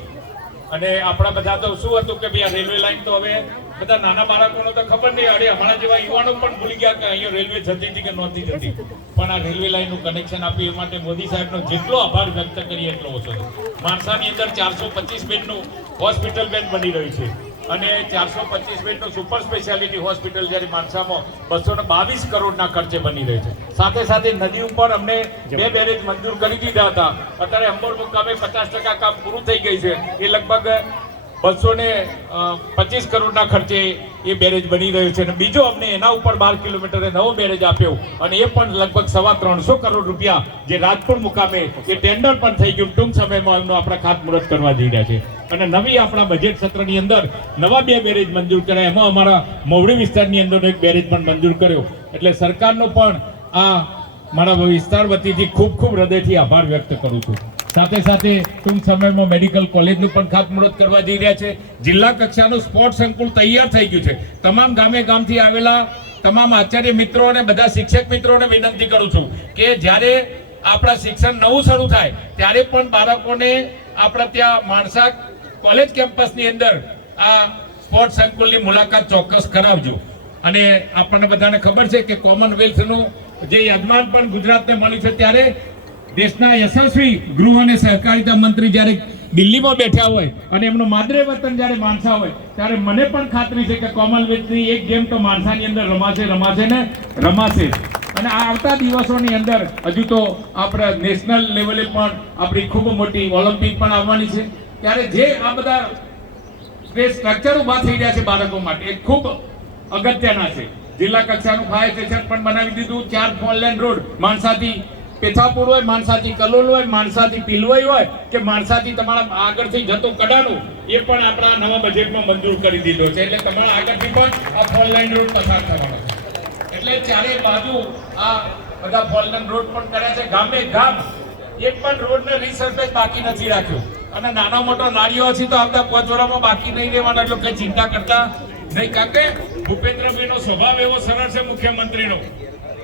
અને આપણા બધા તો શું હતું કે ભાઈ આ રેલવે લાઇન તો હવે બધા નાના બાળકોનો તો ખબર નહીં, અરે અમારા જેવા યુવાનો પણ ભૂલી ગયા કે અહીંયા રેલવે જતી હતી કે નહોતી જતી, પણ આ રેલવે લાઇનનું કનેક્શન આપ્યું એ માટે મોદી સાહેબનો જેટલો આભાર વ્યક્ત કરીએ એટલો ઓછો છે. માણસાની અંદર 425 બેડનું હોસ્પિટલ બેડ બની રહ્યું છે અને 425 બેડનું સુપર સ્પેશિયાલિટી હોસ્પિટલ જ્યારે માણસામાં 222 કરોડના ખર્ચે બની રહી છે. સાથે સાથે નદી ઉપર અમને 2 બેરેજ મંજૂર કરી દીધા હતા, અત્યારે અંબોર મુકામે 50% કામ પૂરું થઈ ગઈ છે. એ લગભગ 225 કરોડના ખર્ચે એ બેરેજ બની રહ્યું છે અને બીજો અમને એના ઉપર 12 કિલોમીટરે નવો બેરેજ આપ્યો અને એ પણ લગભગ 350 કરોડ રૂપિયા જે રાજપુર મુકામે એ ટેન્ડર પણ થઈ ગયું. ટૂંક સમયમાં એમનું આપણે ખાતમુહૂર્ત કરવા જઈ રહ્યા છે અને નવી આપણા બજેટ સત્રની અંદર નવા 2 બેરેજ મંજૂર કર્યા. એમાં અમારા મવડી વિસ્તારની અંદરનો એક બેરેજ પણ મંજૂર કર્યો. એટલે સરકારનો પણ આ મારા વિસ્તાર વતીથી ખૂબ ખૂબ હૃદયથી આભાર વ્યક્ત કરું છું. સાથે સાથે ટૂંક સમયમાં મેડિકલ કોલેજનું પણ ખાતમુહૂર્ત કરવા જઈ રહ્યા છે. જિલ્લા કક્ષાનું સ્પોર્ટ્સ સંકુલ તૈયાર થઈ ગયું છે. તમામ ગામે ગામથી આવેલા તમામ આચાર્ય મિત્રો અને બધા શિક્ષક મિત્રોને વિનંતી કરું છું કે જ્યારે આપણા શિક્ષણ નવું શરૂ થાય ત્યારે પણ બાળકોને આપણા ત્યાં માણસા કોલેજ કેમ્પસની અંદર આ સ્પોર્ટ્સ સંકુલની મુલાકાત ચોક્કસ કરાવજો. અને આપણને બધાને ખબર છે કે કોમનવેલ્થનું જે યજમાન પણ ગુજરાતને મળ્યું છે ત્યારે દેશના યશસ્વી ગૃહ અને સહકારિતા મંત્રી જ્યારે દિલ્હીમાં બેઠા હોય અને એમનું માદરે વતન જ્યારે માણસા હોય ત્યારે મને પણ ખાતરી છે કે કોમનવેલ્થની એક ગેમ તો માણસાની અંદર રમાશે. અને આ આવતા દિવસોની અંદર હજુ તો આપણે નેશનલ લેવલે પણ આપણી ખૂબ મોટી ઓલિમ્પિક પણ આવવાની છે. ત્યારે જે આ બધા સ્ટ્રક્ચર ઊભા થઈ રહ્યા છે બાળકો માટે એ ખૂબ અગત્યના છે. જિલ્લા કક્ષાનું ફાયર સ્ટેશન પણ બનાવી દીધું. 4 4 લેન રોડ માણસાથી પેથાપુર હોય, માણસાથી કલોલ હોય, માણસાથી પિલવાઈ હોય કે માણસાથી તમારા આગળથી જતો કડાનું એ પણ આપણા નવા બજેટમાં મંજૂર કરી દીધો છે. એટલે તમારા આગળથી પણ આ 4 લાઇન રોડ પસાર થવાનો છે. એટલે ચારે બાજુ આ બધા 4 લાઇન રોડ પણ કર્યા છે. ગામે ગામ એક પણ રોડને રીસર્ફેસ બાકી નથી રાખ્યો અને નાનો મોટો નાળીઓ હશે તો આવતા 5 વર્ષમાં બાકી નહીં રહેવાના. એટલે કઈ ચિંતા કરતા નહીં. કારણ કે ભૂપેન્દ્રભાઈનો સ્વભાવ એવો સરળ છે મુખ્યમંત્રીનો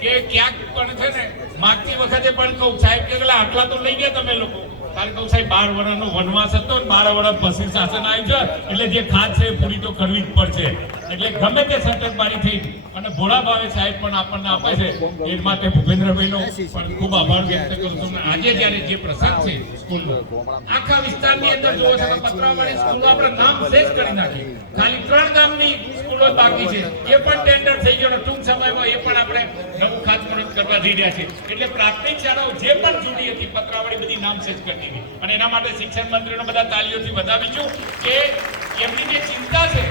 કે ક્યાંક પણ છે ને માગતી વખતે પણ કહું સાહેબ કે આટલા તો લઈ ગયા તમે લોકો. કારણ કહું સાહેબ 12 વર્ષનો વનવાસ હતો, 12 વર્ષ પછી શાસન આવ્યું છે એટલે જે ખાત છે એ પૂરી તો કરવી જ પડશે. એટલે ગમે તે સટકબારી થઈ અને ભોળા ભાવે સાહેબ પણ આપણને આપે છે એ માટે ભૂપેન્દ્રભાઈનો પણ ખૂબ આભાર વ્યક્ત કરું છું. આજે જ્યારે જે પ્રસંગ છે સ્કૂલનો આખા વિસ્તારની અંદર જોવો છો તો પતરાવાળી સ્કૂલો આપણે નામ શેષ કરી નાખી. ખાલી 3 ગામની સ્કૂલો બાકી છે એ પણ ટેન્ડર થઈ ગયો. ટૂંક સમયમાં એ પણ આપણે નવું ખાતમુહૂર્ત કરવા જઈ રહ્યા છે. એટલે પ્રાથમિક શાળાઓ જે પણ જૂની હતી પતરાવાળી બધી નામ શેષ કરી દીધી અને એના માટે શિક્ષણ મંત્રીનો બધા તાલીઓથી વધાવી છું કે એમની જે ચિંતા છે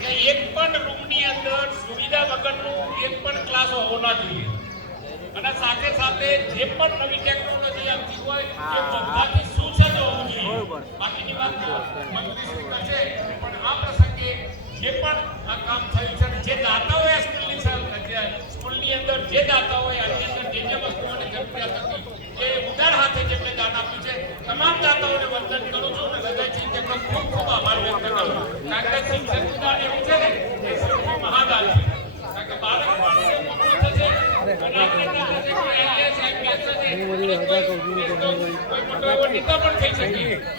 કે એક પણ રૂમની અંદર સુવિધા વગરનું એક પણ ક્લાસ હોવો ના જોઈએ અને સાથે સાથે જે પણ નવી ટેકનોલોજી આવતી હોય એ બધાથી સુસજ્જ હોવું જોઈએ. બાકીની વાત મંત્રી કરશે પણ આ પ્રસંગે જે પણ આ કામ થયું છે જે દાતાઓએ સ્કૂલની અંદર જે દાતાઓએ આની અંદર જે વસ્તુઓની જરૂરિયાત હતી એ ઉદાર હાથે જેમને દાન આપ્યું છે તમામ દાતાઓને વંદન કરું છું અને હૃદયથી તેમનો ખૂબ ખૂબ આભાર વ્યક્ત કરું છું. કારણ કે શિક્ષણનું દાન એવું છે ને એ સૌથી મહાદાન છે. કારણ કે બાળક પણ મોટું થશે અને આપણે કોઈ IAS, IPS થશે કોઈ મોટો એવો નેતા પણ થઈ શકે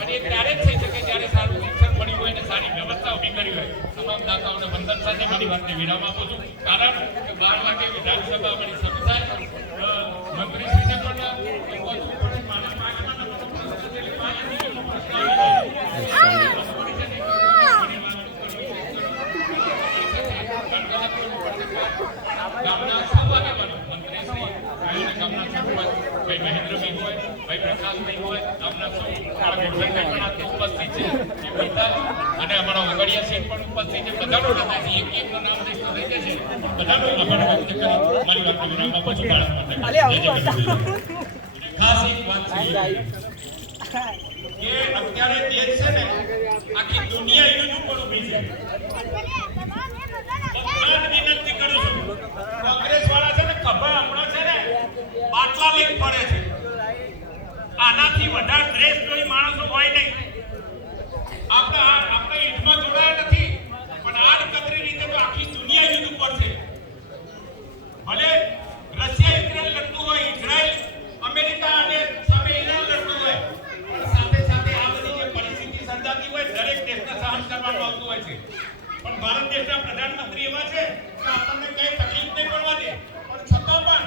અને એ ત્યારે જ થઈ શકે જ્યારે સારું શિક્ષણ મળ્યું હોય અને સારી વ્યવસ્થા ઊભી કરી હોય. તમામ દાતાઓને વંદન સાથે મારી વાતને વિરામ આપું છું. કારણ કે 12 વાગે વિધાનસભા અમારી શરૂ થાય. મંત્રીશ્રીને પણ પહોંચવું પડે. મારા આગેવાનોનો પ્રશ્ન છે એટલે 5 મિનિટનો પ્રશ્ન આવી જાય. ગામના સૌ આગેવાનો મંત્રીશ્રી ગામના સરપંચ ભાઈ મહેન્દ્રભાઈ હોય, ભાઈ પ્રકાશભાઈ હોય, ગામના સૌ ગોઠવણભાઈ પણ ઉપસ્થિત છે એ બધા અને અમારા વગડિયા સિંહ પણ ઉપસ્થિત છે. બધાનો હૃદયથી એકનું નામ લઈ જશે બધાનો આભાર વ્યક્ત કરી મારી વાતને વિરામ આપું છું. ખાસ એક વાત છે કે અત્યારે દેશ છે ને આખી દુનિયા યુદ્ધ ઉપર ઊભી છે. વિનંતી કરું છું કોંગ્રેસ વાળા છે ને ખભા હમણાં છે ને બાટલા લઈને ફરે છે. આનાથી વધારે દ્રેશ જોઈ માણસો હોય નહીં. આપણે યુદ્ધમાં જોડાયા નથી પણ આડકતરી રીતે તો આખી દુનિયા યુદ્ધ ઉપર છે. ભલે રશિયા યુક્રેન લડતું હોય, ઇઝરાયલ અમેરિકા અને સામે ઈરાન લડતું હોય, સાથે સાથે આ બધી જે પરિસ્થિતિ સર્જાતી હોય દરેક દેશને સહન કરવાનું આવતું હોય છે. પણ ભારત દેશના પ્રધાનમંત્રી એવા છે કે આપણને કઈ તકલીફ નહીં પડવા દે પણ છતાં પણ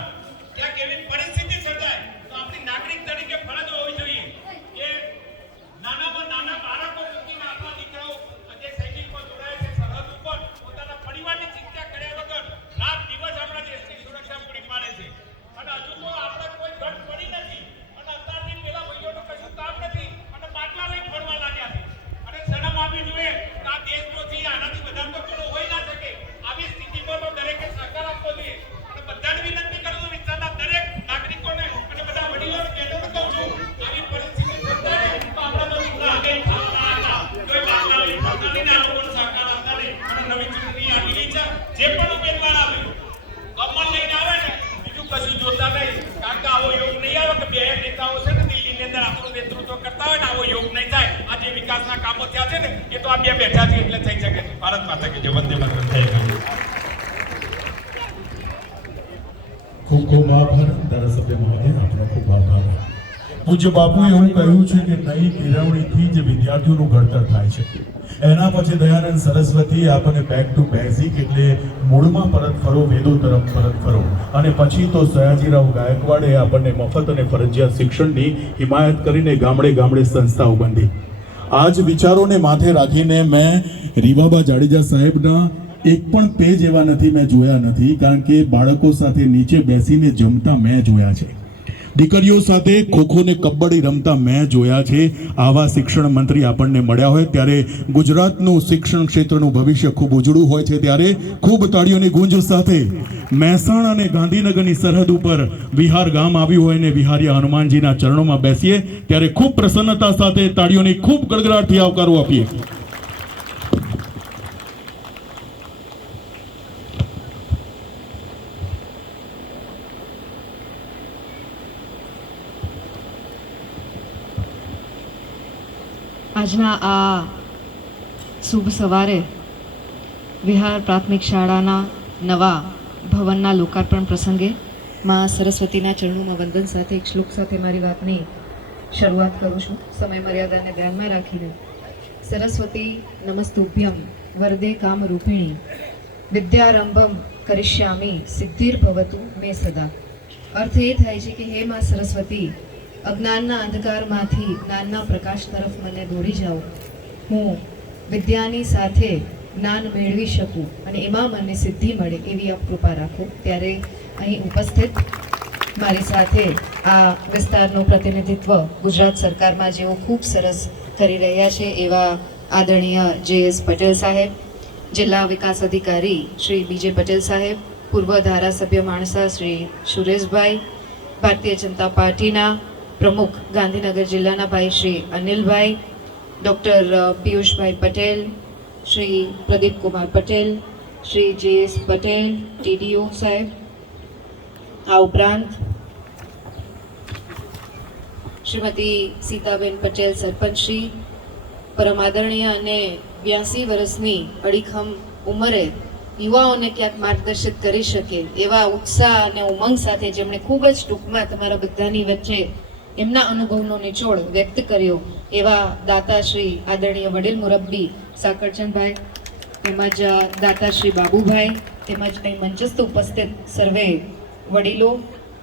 ક્યાંક એવી પરિસ્થિતિ સર્જાય તો આપણી નાગરિક તરીકે ફરજ હોવી જોઈએ કે નાનામાં નાના બાળકો મૂકીને આપણા દીકરાઓ જે સૈનિકમાં જોડાય છે સરહદ ઉપર પોતાના પરિવારની ચિંતા કર્યા વગર રાત દિવસ આપણા દેશની સુરક્ષા પૂરી પાડે છે. અને હજુ તો આપણે કોઈ ઘટ પડી નથી અને અત્યારથી પેલા ભાઈઓનું કશું કામ નથી અને બાટલા લઈને ફરવા લાગ્યા છે અને શરમ આપવી જોઈએ. તો આ દેશમાંથી આનાથી વધારે તો કોનો હોઈ ના શકે. આવી સ્થિતિમાં તો દરેકે સહકાર આપવો જોઈએ. અને બધાને વિનંતી કરું છું, વિસ્તારના દરેક નાગરિકોને અને બધા વડીલોને બહેનોને કહું છું, આવી પરિસ્થિતિ સર્જાય તો આપણા તો દીકરા આગળ થવાના હતા. કોઈ લાગણી થતા નહીં ને આ લોકોને સહકાર આપતા નહીં. અને નવી ચૂંટણી આવી ગઈ છે. જે પણ ઉમેદવાર આવે કમળ લઈને આવે ને બીજું કશું જોતા નહીં. કારણ કે આવો યોગ નહીં આવે કે બે નેતાઓ છે ને દિલ્હીની અંદર આપણું નેતૃત્વ કરતા હોય ને આવો યોગ નહીં થાય. આ જે વિકાસના કામો થયા છે ને એ તો આ બે બેઠા છે એટલે થઈ શકે છે. ભારત માતા કી જય, વંદે માતરમ. થઈ ગયું. ખૂબ ખૂબ આભાર ધારાસભ્ય મહોદય, આપનો ખૂબ આભાર. પૂજ્ય બાપુએ એવું કહ્યું છે કે નવી કેળવણીથી જ વિદ્યાર્થીઓનું ઘડતર થાય છે. એના પછી દયાનંદ સરસ્વતી આપણને બેક ટુ બેઝિક એટલે મૂળમાં પરત ફરો, વેદો તરફ પરત ફરો. અને પછી તો સયાજીરાવ ગાયકવાડે આપણને મફત અને ફરજિયાત શિક્ષણની હિમાયત કરીને ગામડે ગામડે સંસ્થાઓ બાંધી. આ જ વિચારોને માથે રાખીને મેં રીવાબા જાડેજા સાહેબના એક પણ પેજ એવા નથી મેં જોયા નથી, કારણ કે બાળકો સાથે નીચે બેસીને જમતા મેં જોયા છે, દીકરીઓ સાથે ખોખો ને કબડ્ડી રમતા મેં જોયા છે. આવા શિક્ષણ મંત્રી આપણને મળ્યા હોય ત્યારે ગુજરાતનું શિક્ષણ ક્ષેત્રનું ભવિષ્ય ખૂબ ઉજળું હોય છે. ત્યારે ખૂબ તાળીઓની ગુંજ સાથે મહેસાણા અને ગાંધીનગરની સરહદ ઉપર વિહાર ગામ આવ્યું હોય ને વિહારીયા હનુમાનજીના ચરણોમાં બેસીએ ત્યારે ખૂબ પ્રસન્નતા સાથે તાળીઓની ખૂબ ગડગડાટથી આવકારો આપીએ. આજના આ શુભ સવારે વિહાર પ્રાથમિક શાળાના નવા ભવનના લોકાર્પણ પ્રસંગે માં સરસ્વતીના ચરણોમાં વંદન સાથે એક શ્લોક સાથે મારી વાતની શરૂઆત કરું છું. સમય મર્યાદાને ધ્યાનમાં રાખીને સરસ્વતી નમસ્તુભ્યમ વરદે કામરૂપિણી વિદ્યારંભમ કરિષ્યામિ સિદ્ધિર્ભવતુ મે સદા. અર્થ એ થાય છે કે હે માં સરસ્વતી, અજ્ઞાનના અંધકારમાંથી જ્ઞાનના પ્રકાશ તરફ મને દોરી જાઓ. હું વિદ્યાની સાથે જ્ઞાન મેળવી શકું અને એમાં મને સિદ્ધિ મળે એવી આપ કૃપા રાખો. ત્યારે અહીં ઉપસ્થિત મારી સાથે આ વિસ્તારનું પ્રતિનિધિત્વ ગુજરાત સરકારમાં જેઓ ખૂબ સરસ કરી રહ્યા છે એવા આદરણીય JS પટેલ સાહેબ, જિલ્લા વિકાસ અધિકારી શ્રી BJ પટેલ સાહેબ, પૂર્વ ધારાસભ્ય માણસા શ્રી સુરેશભાઈ, ભારતીય જનતા પાર્ટીના પ્રમુખ ગાંધીનગર જિલ્લાના ભાઈ શ્રી અનિલભાઈ, ડૉક્ટર પિયુષભાઈ પટેલ, શ્રી પ્રદીપકુમાર પટેલ, શ્રી JS પટેલ TDO સાહેબ, આ ઉપરાંત શ્રીમતી સીતાબેન પટેલ સરપંચશ્રી, પરમ આદરણીય અને 82 વર્ષની અડીખમ ઉંમરે યુવાઓને ક્યાંક માર્ગદર્શિત કરી શકે એવા ઉત્સાહ અને ઉમંગ સાથે જેમણે ખૂબ જ ટૂંકમાં તમારા બધાની વચ્ચે એમના અનુભવનો નિચોડ વ્યક્ત કર્યો એવા દાતાશ્રી આદરણીય વડીલ મુરબ્બી સાકરચંદભાઈ, તેમજ દાતાશ્રી બાબુભાઈ, તેમજ અહીં મંચસ્થ ઉપસ્થિત સર્વે વડીલો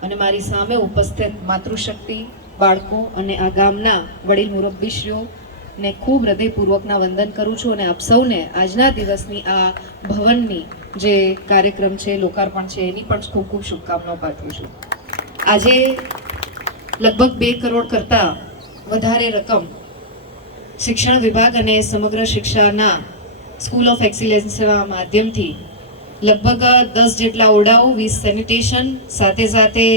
અને મારી સામે ઉપસ્થિત માતૃશક્તિ, બાળકો અને આ ગામના વડીલ મુરબ્બીશ્રીઓને ખૂબ હૃદયપૂર્વકના વંદન કરું છું. અને આપ સૌને આજના દિવસની આ ભવનની જે કાર્યક્રમ છે, લોકાર્પણ છે, એની પણ ખૂબ ખૂબ શુભકામનાઓ પાઠવું છું. આજે લગભગ 2 કરોડ કરતાં વધારે રકમ શિક્ષણ વિભાગ અને સમગ્ર શિક્ષાના સ્કૂલ ઓફ એક્સિલન્સના માધ્યમથી લગભગ 10 જેટલા ઓરડાઓ, 20 સેનિટેશન, સાથે સાથે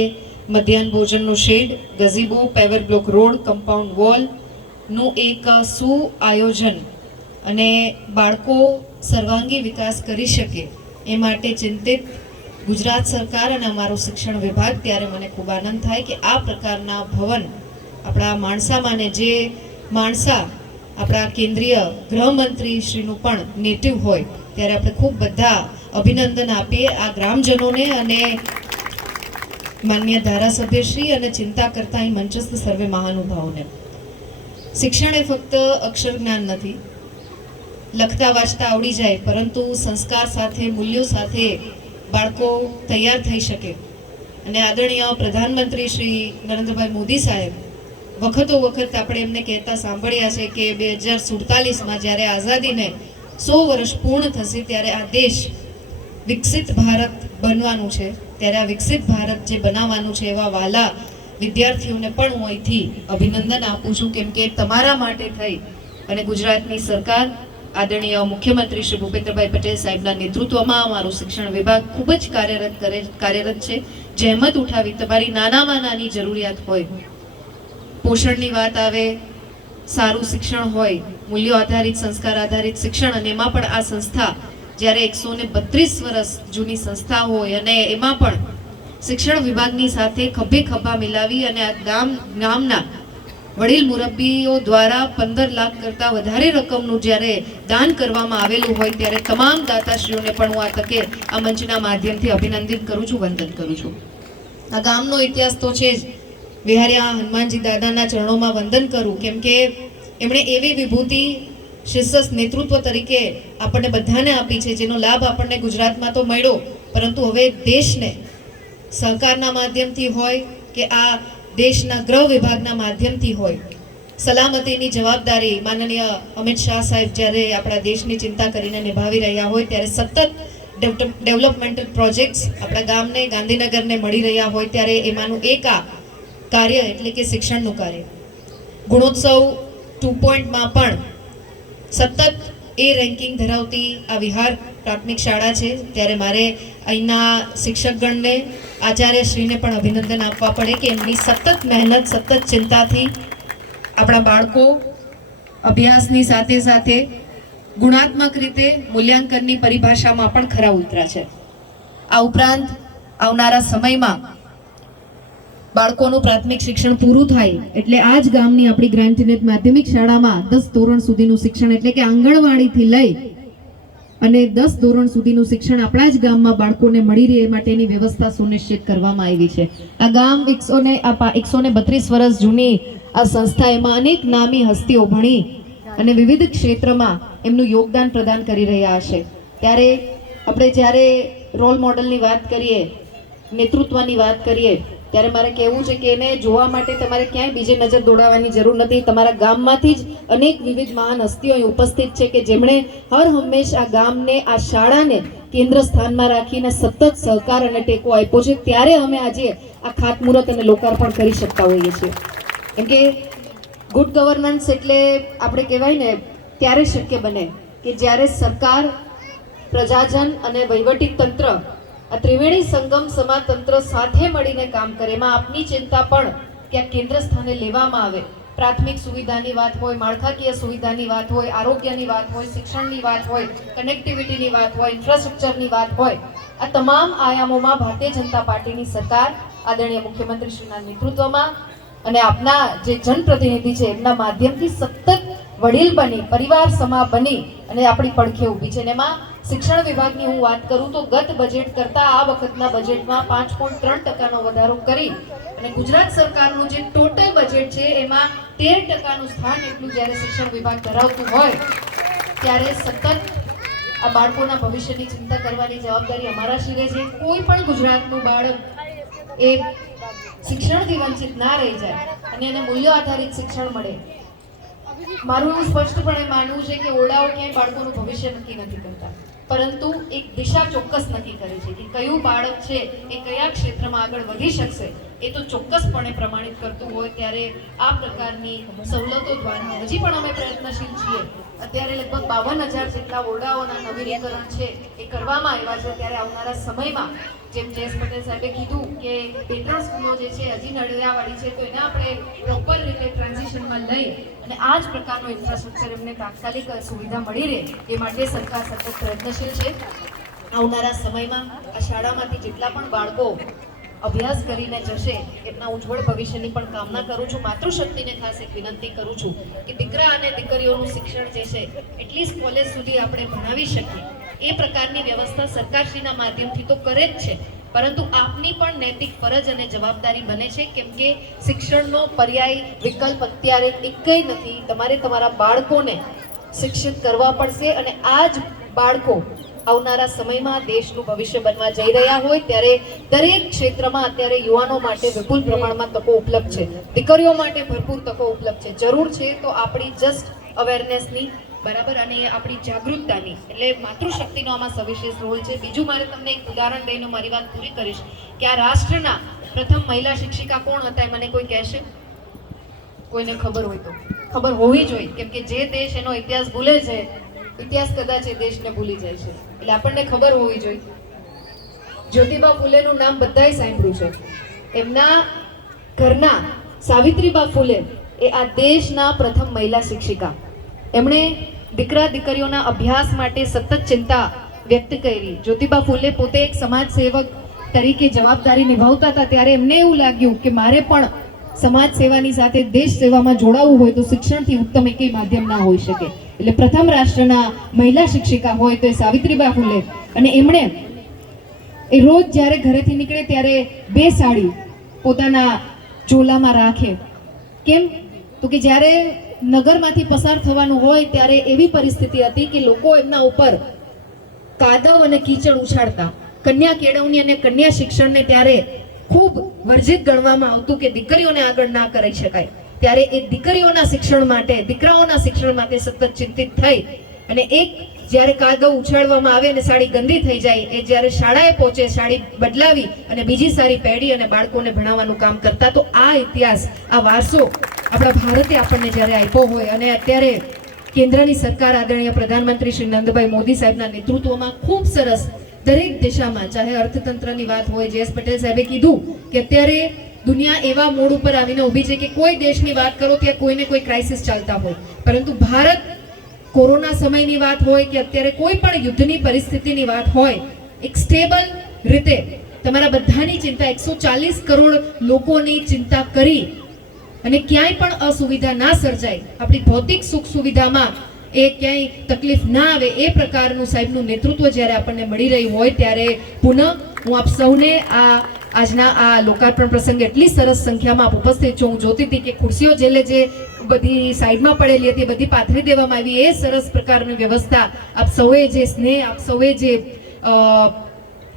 મધ્યાહન ભોજનનો shed, gazebo, paver block road, compound વોલનું એક સુઆયોજન અને બાળકો સર્વાંગી વિકાસ કરી શકે એ માટે ચિંતિત ગુજરાત સરકાર અને અમારો શિક્ષણ વિભાગ. ત્યારે મને ખૂબ આનંદ થાય કે આ પ્રકારના ભવન આપણા માણસામાં, ને જે માણસા આપણા કેન્દ્રીય ગૃહમંત્રી શ્રીનું પણ નેટિવ હોય, ત્યારે આપણે ખૂબ બધા અભિનંદન આપીએ આ ગ્રામજનોને અને માન્ય ધારાસભ્યશ્રી અને ચિંતા કરતા અહીં મંચસ્થ સર્વે મહાનુભાવોને. શિક્ષણ એ ફક્ત અક્ષર જ્ઞાન નથી, લખતા વાંચતા આવડી જાય, પરંતુ સંસ્કાર સાથે, મૂલ્યો સાથે બાળકો તૈયાર થઈ શકે. અને આદરણીય પ્રધાનમંત્રી શ્રી નરેન્દ્રભાઈ મોદી સાહેબ વખતો વખત આપણે એમને કહેતા સાંભળ્યા છે કે 2047માં જ્યારે આઝાદીને 100 વર્ષ પૂર્ણ થશે ત્યારે આ દેશ વિકસિત ભારત બનવાનું છે. ત્યારે આ વિકસિત ભારત જે બનાવવાનું છે એવા વાલા વિદ્યાર્થીઓને પણ હું અહીંથી અભિનંદન આપું છું, કેમ કે તમારા માટે થઈ અને ગુજરાતની સરકાર આદરણીય મુખ્યમંત્રી શ્રી ભૂપેન્દ્રભાઈ પટેલ સાહેબના નેતૃત્વમાં અમારું શિક્ષણ વિભાગ ખૂબ જ કાર્યરત છે. જહેમત ઉઠાવી તમારી નાનામાં નાની જરૂરિયાત હોય, પોષણની વાત આવે, સારું શિક્ષણ હોય, મૂલ્યો આધારિત સંસ્કાર આધારિત શિક્ષણ, અને એમાં પણ આ સંસ્થા જ્યારે 132 વર્ષ જૂની સંસ્થા હોય અને એમાં પણ શિક્ષણ વિભાગની સાથે ખભે ખભા મિલાવી અને આ ગામના વડીલ મુરબ્બીઓ દ્વારા 15 લાખ કરતાં વધારે રકમનું જ્યારે દાન કરવામાં આવેલું હોય ત્યારે તમામ દાતાશ્રીઓને પણ હું આ તકે આ મંચના માધ્યમથી અભિનંદિત કરું છું, વંદન કરું છું. આ ગામનો ઇતિહાસ તો છે જ. વિહાર્યા હનુમાનજી દાદાના ચરણોમાં વંદન કરું, કેમ કે એમણે એવી વિભૂતિ શિષ્ય નેતૃત્વ તરીકે આપણને બધાને આપી છે, જેનો લાભ આપણને ગુજરાતમાં તો મળ્યો, પરંતુ હવે દેશને સહકારના માધ્યમથી હોય કે આ દેશના ગૃહ વિભાગના માધ્યમથી હોય, સલામતીની જવાબદારી માનનીય અમિત શાહ સાહેબ જ્યારે આપણા દેશની ચિંતા કરીને નિભાવી રહ્યા હોય ત્યારે સતત ડેવલપમેન્ટલ પ્રોજેક્ટ્સ આપણા ગામને, ગાંધીનગરને મળી રહ્યા હોય ત્યારે એમાંનું એક આ કાર્ય એટલે કે શિક્ષણનું કાર્ય. ગુણોત્સવ 2.માં પણ સતત એ રેન્કિંગ ધરાવતી આ વિહાર પ્રાથમિક શાળા છે, ત્યારે મારે અહીંના શિક્ષકગણને, આચાર્યશ્રીને પણ અભિનંદન આપવા પડે કે એમની સતત મહેનત, સતત ચિંતાથી આપણા બાળકો અભ્યાસની સાથે સાથે ગુણાત્મક રીતે મૂલ્યાંકનની પરિભાષામાં પણ ખરા ઉતર્યા છે. આ ઉપરાંત આવનારા સમયમાં બાળકોનું પ્રાથમિક શિક્ષણ પૂરું થાય એટલે આ જ ગામની આપણી ગ્રાન્ટીનેટ માધ્યમિક શાળામાં 10 ધોરણ સુધીનું શિક્ષણ એટલે કે આંગણવાડીથી લઈ અને 10 ધોરણ સુધીનું શિક્ષણ આપણા જ ગામમાં બાળકોને મળી રહે એ માટેની વ્યવસ્થા સુનિશ્ચિત કરવામાં આવી છે. આ ગામ 132 વર્ષ જૂની આ સંસ્થા, એમાં અનેક નામી હસ્તીઓ ભણી અને વિવિધ ક્ષેત્રમાં એમનું યોગદાન પ્રદાન કરી રહ્યા હશે. ત્યારે આપણે જ્યારે રોલ મોડલની વાત કરીએ, નેતૃત્વની વાત કરીએ, ત્યારે મારે કહેવું છે કે એને જોવા માટે તમારે ક્યાંય બીજે નજર દોડાવવાની જરૂર નથી. તમારા ગામમાંથી જ અનેક વિવિધ મહાન હસ્તીઓ અહીં ઉપસ્થિત છે કે જેમણે હર હંમેશ આ ગામને, આ શાળાને કેન્દ્ર સ્થાનમાં રાખીને સતત સહકાર અને ટેકો આપ્યો છે. ત્યારે અમે આજે આ ખાતમુહૂર્ત અને લોકાર્પણ કરી શકતા હોઈએ છીએ. કેમ કે ગુડ ગવર્નન્સ એટલે આપણે કહેવાય ને ત્યારે શક્ય બને કે જ્યારે સરકાર, પ્રજાજન અને વહીવટી તંત્ર, આ ત્રિવેણી સંગમ સમાતંત્ર સાથે મળીને કામ કરે. એમાં આપની ચિંતા પણ ક્યાંક કેન્દ્ર સ્થાને લેવામાં આવે. પ્રાથમિક સુવિધાની વાત હોય, માળખાકીય સુવિધાની વાત હોય, આરોગ્યની વાત હોય, શિક્ષણની વાત હોય, કનેક્ટિવિટીની વાત હોય, ઇન્ફ્રાસ્ટ્રક્ચરની વાત હોય, આ તમામ આયામોમાં ભારતીય જનતા પાર્ટીની સરકાર આદરણીય મુખ્યમંત્રીશ્રીના નેતૃત્વમાં અને આપના જે જનપ્રતિનિધિ છે એમના માધ્યમથી સતત વડીલ બની, પરિવાર સમા બની અને આપણી પડખે ઊભી છે. એમાં શિક્ષણ વિભાગની હું વાત કરું તો ગત બજેટ કરતાં આ વખતના બજેટમાં 5.3% વધારો કરી અને ગુજરાત સરકારનું જે ટોટલ બજેટ છે એમાં 13%નું સ્થાન એટલું જ્યારે શિક્ષણ વિભાગ ધરાવતું હોય ત્યારે સતત આ બાળકોના ભવિષ્યની ચિંતા કરવાની જવાબદારી અમારા શિરે છે. કોઈ પણ ગુજરાતનું બાળક એ શિક્ષણથી વંચિત ના રહી જાય અને એને મૂલ્યો આધારિત શિક્ષણ મળે. મારું એવું સ્પષ્ટપણે માનવું છે કે ઓરડાઓ ક્યાંય બાળકોનું ભવિષ્ય નક્કી નથી કરતા, પરંતુ એક દિશા ચોક્કસ નક્કી કરે છે કે કયું બાળક છે એ કયા ક્ષેત્રમાં આગળ વધી શકશે એ તો ચોક્કસપણે પ્રમાણિત કરતું હોય. ત્યારે આ પ્રકારની સવલતો દ્વારા હજી પણ અમે પ્રયત્નશીલ છીએ. અત્યારે લગભગ 52,000 જેટલા ઓરડાઓના નવીનીકરણ છે એ કરવામાં આવ્યા છે. ત્યારે આવનારા સમયમાં જેમ જયેશ પટેલ સાહેબે કીધું કે 2-3 સ્કૂલો જે છે હજી નળિયાવાળી છે તો એને આપણે પ્રોપર રીતે ટ્રાન્ઝિશનમાં લઈ અને આ જ પ્રકારનું ઇન્ફ્રાસ્ટ્રક્ચર એમને તાત્કાલિક સુવિધા મળી રહે એ માટે સરકાર સતત પ્રયત્નશીલ છે. આવનારા સમયમાં આ શાળામાંથી જેટલા પણ બાળકો અભ્યાસ કરીને જશે એમના ઉજ્જવળ ભવિષ્યની પણ કામના કરું છું. માતૃશક્તિને ખાસ એક વિનંતી કરું છું કે દીકરા અને દીકરીઓનું શિક્ષણ જે છે એટલીસ્ટ કોલેજ સુધી આપણે ભણાવી શકીએ એ પ્રકારની વ્યવસ્થા સરકારશ્રીના માધ્યમથી તો કરે જ છે, પરંતુ આપની પણ નૈતિક ફરજ અને જવાબદારી બને છે. કેમ કે શિક્ષણનો પર્યાય વિકલ્પ અત્યારે એકય નથી. તમારે તમારા બાળકોને શિક્ષિત કરવા પડશે અને આ જ બાળકો આવનારા સમયમાં દેશનું ભવિષ્ય બનવા જઈ રહ્યા હોય ત્યારે દરેક ક્ષેત્રમાં અત્યારે યુવાનો માટે વિપુલ પ્રમાણમાં તકો ઉપલબ્ધ છે, દીકરીઓ માટે ભરપૂર તકો ઉપલબ્ધ છે. જરૂર છે તો આપણી જસ્ટ અવેરનેસની, બરાબર, અને આપણી જાગૃતતાની. એટલે માતૃશક્તિનો આમાં સવિશેષ રોલ છે. બીજું મારે તમને એક ઉદાહરણ દઈને મારી વાત પૂરી કરીશ કે આ રાષ્ટ્રના પ્રથમ મહિલા શિક્ષિકા કોણ હતા એ મને કોઈ કહેશે? કોઈને ખબર હોય તો ખબર હોવી જોઈએ, કેમ કે જે દેશ એનો ઇતિહાસ ભૂલે છે ઇતિહાસ કદાચ એ દેશને ભૂલી જાય છે. એટલે આપણને ખબર હોવી જોઈએ. જ્યોતિબા ફૂલેનું નામ બધાએ સાંભળ્યું છે. એમના ઘરના સાવિત્રીબા ફૂલે એ આ દેશના પ્રથમ મહિલા શિક્ષિકા. એમણે દીકરા દીકરીઓના અભ્યાસ માટે સતત ચિંતા વ્યક્ત કરી. જ્યોતિબા ફૂલે પોતે એક સમાજ સેવક તરીકે જવાબદારી નિભાવતા હતા ત્યારે એમને એવું લાગ્યું કે મારે પણ સમાજ સેવાની સાથે દેશ સેવામાં જોડાવવું હોય તો શિક્ષણથી ઉત્તમ એકેય માધ્યમ ના હોઈ શકે. એટલે પ્રથમ રાષ્ટ્રના મહિલા શિક્ષિકા હોય તો એ સાવિત્રીબા ફૂલે. અને એમણે એ રોજ જ્યારે ઘરેથી નીકળે ત્યારે 2 સાડી પોતાના ચોલામાં રાખે. કેમ? તો કે જ્યારે નગરમાંથી પસાર થવાનું હોય ત્યારે એવી પરિસ્થિતિ હતી કે લોકો એમના ઉપર કાદવ અને કીચડ ઉછાળતા. કન્યા કેળવણી અને કન્યા શિક્ષણને ત્યારે ખૂબ વર્જિત ગણવામાં આવતું કે દીકરીઓને આગળ ના કરી શકાય. ત્યારે એ દીકરીઓના શિક્ષણ માટે, દીકરાઓના શિક્ષણ માટે સતત ચિંતિત થઈ અને એક જ્યારે કાદવ ઉછાળવામાં આવે અને સાડી ગંદી થઈ જાય, એ જ્યારે શાળાએ પહોંચે, સાડી બદલાવી અને બીજી સાડી પહેરી અને બાળકોને ભણાવવાનું કામ કરતા. તો આ ઇતિહાસ, આ વારસો આપણા ભારતે આપણને જ્યારે આપ્યો હોય અને અત્યારે કેન્દ્રની સરકાર આદરણીય પ્રધાનમંત્રી શ્રી નરેન્દ્રભાઈ મોદી સાહેબના નેતૃત્વમાં ખૂબ સરસ દરેક દિશામાં, ચાહે અર્થતંત્રની વાત હોય, જયેશ પટેલ સાહેબે કીધું કે અત્યારે દુનિયા એવા મોડ ઉપર આવીને ઊભી છે કે કોઈ દેશની વાત કરો ત્યાં કોઈને કોઈ ક્રાઇસિસ ચાલતા હોય, પરંતુ ભારત કોરોના સમયની વાત હોય કે અત્યારે કોઈ પણ યુદ્ધની પરિસ્થિતિની વાત હોય, એક સ્ટેબલ રીતે તમારા બધાની ચિંતા, 140 કરોડ લોકોની ચિંતા કરી અને ક્યાંય પણ અસુવિધા ના સર્જાય, આપણી ભૌતિક સુખ સુવિધામાં એ ક્યાંય તકલીફ ના આવે, એ પ્રકારનું સાહેબનું નેતૃત્વ જ્યારે આપણને મળી રહ્યું હોય ત્યારે પુનઃ હું આપ સૌને આજના આ લોકાર્પણ પ્રસંગે એટલી સરસ સંખ્યામાં આપ ઉપસ્થિત છો. હું જોતી હતી કે ખુરશીઓ જે બધી સાઈડમાં પડેલી હતી બધી પાથરી દેવામાં આવી. એ સરસ પ્રકારની વ્યવસ્થા, આપ સૌએ જે સ્નેહ, આપ સૌએ જે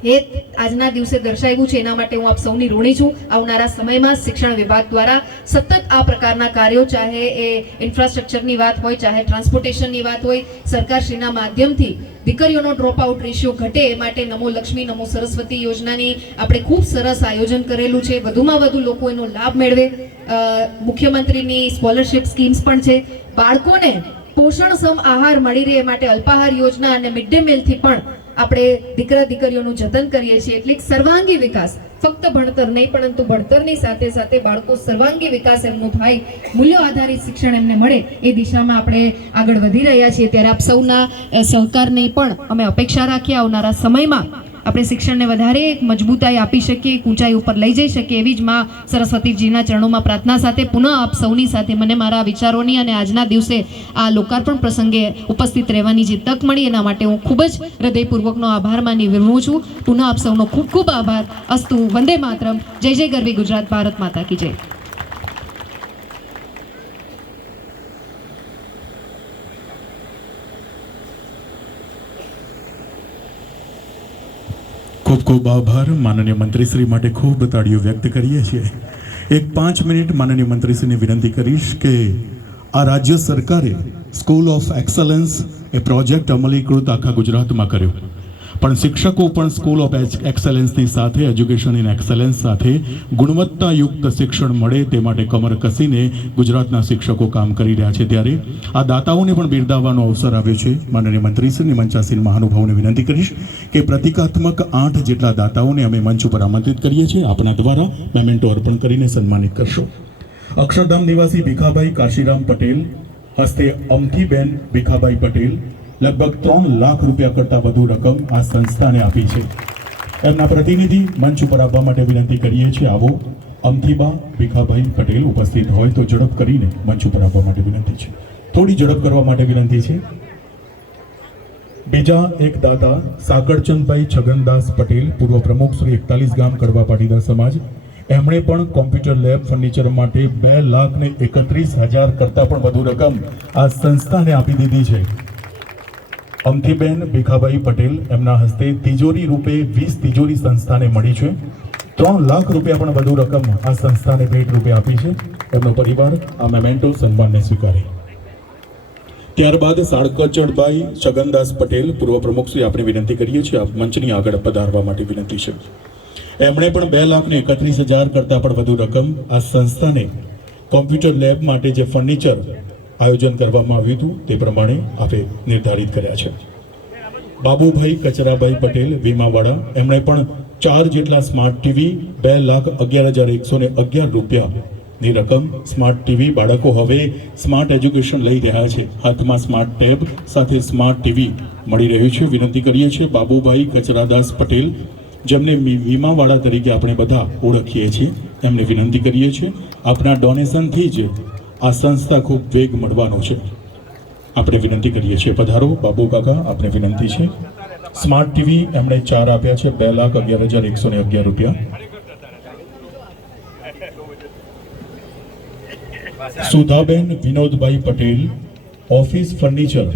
હેત આજના દિવસે દર્શાવ્યું છે એના માટે હું આપ સૌની ઋણી છું. આવનારા સમયમાં શિક્ષણ વિભાગ દ્વારા સતત આ પ્રકારના કાર્યો, ચાહે એ ઇન્ફ્રાસ્ટ્રક્ચરની વાત હોય, ચાહે ટ્રાન્સપોર્ટેશનની વાત હોય, સરકારશ્રીના માધ્યમથી દીકરીઓનો ડ્રોપ આઉટ રેશિયો ઘટે એ માટે નમો લક્ષ્મી નમો સરસ્વતી યોજનાની આપણે ખૂબ સરસ આયોજન કરેલું છે. વધુમાં વધુ લોકો એનો લાભ મેળવે. મુખ્યમંત્રીની સ્કોલરશિપ સ્કીમ્સ પણ છે. બાળકોને પોષણક્ષમ આહાર મળી રહે એ માટે અલ્પાહાર યોજના અને મિડ ડે મીલથી પણ આપણે દીકરા દીકરીઓનું જતન કરીએ છીએ. એટલે સર્વાંગી વિકાસ, ફક્ત ભણતર નહીં પરંતુ ભણતરની સાથે સાથે બાળકો સર્વાંગી વિકાસ એમનું થાય, મૂલ્યો આધારિત શિક્ષણ એમને મળે, એ દિશામાં આપણે આગળ વધી રહ્યા છીએ. ત્યારે આપ સૌના સહકારની પણ અમે અપેક્ષા રાખીએ. આવનારા સમયમાં આપણે શિક્ષણને વધારે મજબૂતાઈ આપી શકીએ, ઊંચાઈ ઉપર લઈ જઈ શકીએ, એવી જ માં સરસ્વતીજીના ચરણોમાં પ્રાર્થના સાથે પુનઃ આપ સૌની સાથે મને મારા વિચારોની અને આજના દિવસે આ લોકાર્પણ પ્રસંગે ઉપસ્થિત રહેવાની જે તક મળી એના માટે હું ખૂબ જ હૃદયપૂર્વકનો આભાર માની વિરમું છું. પુનઃ આપ સૌનો ખૂબ ખૂબ આભાર. અસ્તુ. વંદે માતરમ. જય જય ગરવી ગુજરાત. ભારત માતા કી જય. ખૂબ ખૂબ આભાર. માનનીય મંત્રીશ્રી માટે ખૂબ તાળીઓ વ્યક્ત કરીએ છીએ. એક 5 મિનિટ માનનીય મંત્રીશ્રીને વિનંતી કરીશ કે આ રાજ્ય સરકારે સ્કૂલ ઓફ એક્સલન્સ એ પ્રોજેક્ટ અમલીકૃત આખા ગુજરાતમાં કર્યો, પણ શિક્ષકો પણ સ્કૂલ ઓફ એક્સલન્સની સાથે, એજ્યુકેશન ઇન એક્સલન્સ સાથે ગુણવત્તાયુક્ત શિક્ષણ મળે તે માટે કમર કસીને ગુજરાતના શિક્ષકો કામ કરી રહ્યા છે. ત્યારે આ દાતાઓને પણ બિરદાવવાનો અવસર આવ્યો છે. માનનીય મંત્રીશ્રી મંચાસીન મહાનુભાવોને વિનંતી કરીશ કે પ્રતિકાત્મક 8 જેટલા દાતાઓને અમે મંચ ઉપર આમંત્રિત કરીએ છીએ. આપના દ્વારા મેમેન્ટો અર્પણ કરીને સન્માનિત કરશો. અક્ષરધામ નિવાસી ભીખાભાઈ કાશીરામ પટેલ હસ્તે અમથીબેન ભીખાભાઈ પટેલ લગભગ 3 લાખ રૂપિયા કરતાં વધુ રકમ આ સંસ્થાને આપી છે. એમના પ્રતિનિધિ મંચ ઉપર આવવા માટે વિનંતી કરીએ છીએ. આવો અમથીબા ભીખાભાઈ પટેલ ઉપસ્થિત હોય તો ઝડપ કરીને મંચ ઉપર આવવા માટે વિનંતી છે. થોડી ઝડપ કરવા માટે વિનંતી છે. બીજા એક દાતા સાકરચંદભાઈ છગનદાસ પટેલ, પૂર્વ પ્રમુખ શ્રી 41 ગામ કડવા પાટીદાર સમાજ, એમણે પણ કોમ્પ્યુટર લેબ ફર્નિચર માટે 2,31,000 કરતાં પણ વધુ રકમ આ સંસ્થાને આપી દીધી છે. અમથીબેન ભીખાભાઈ પટેલ એમના હસ્તે તિજોરી રૂપે 20 તિજોરી સંસ્થાને મળી છે. 3 લાખ રૂપિયા પણ વધુ રકમ આ સંસ્થાને ભેટ રૂપે આપી છે. એમનો પરિવાર આ મેમેન્ટો સન્માનને સ્વીકારે. ત્યારબાદ સાળકચંદભાઈ છગનદાસ પટેલ, પૂર્વ પ્રમુખશ્રી, આપણે વિનંતી કરીએ છીએ આપ મંચની આગળ પધારવા માટે વિનંતી છે. એમણે પણ 2,31,000 કરતાં પણ વધુ રકમ આ સંસ્થાને કોમ્પ્યુટર લેબ માટે જે ફર્નિચર આયોજન કરવામાં આવ્યું હતું તે પ્રમાણે આપે નિર્ધારિત કર્યા છે. બાબુભાઈ કચરાભાઈ પટેલ વીમાવાળા, એમણે પણ 4 જેટલા સ્માર્ટ ટીવી 2,11,111 રૂપિયાની રકમ સ્માર્ટ ટીવી, બાળકો હવે સ્માર્ટ એજ્યુકેશન લઈ રહ્યા છે, હાથમાં સ્માર્ટ ટેબ સાથે સ્માર્ટ ટીવી મળી રહ્યું છે. વિનંતી કરીએ છીએ બાબુભાઈ કચરાદાસ પટેલ, જેમને વીમાવાળા તરીકે આપણે બધા ઓળખીએ છીએ, એમને વિનંતી કરીએ છીએ આપના ડોનેશનથી જ આ સંસ્થા ખૂબ વેગ મળવાનો છે. આપણે વિનંતી કરીએ છીએ, પધારો બાબુ કાકા, આપણે વિનંતી છે. સ્માર્ટ ટીવી એમણે 4 આપ્યા છે 2,11,111 રૂપિયા. Sudhaben Vinodbhai Patel, office furniture.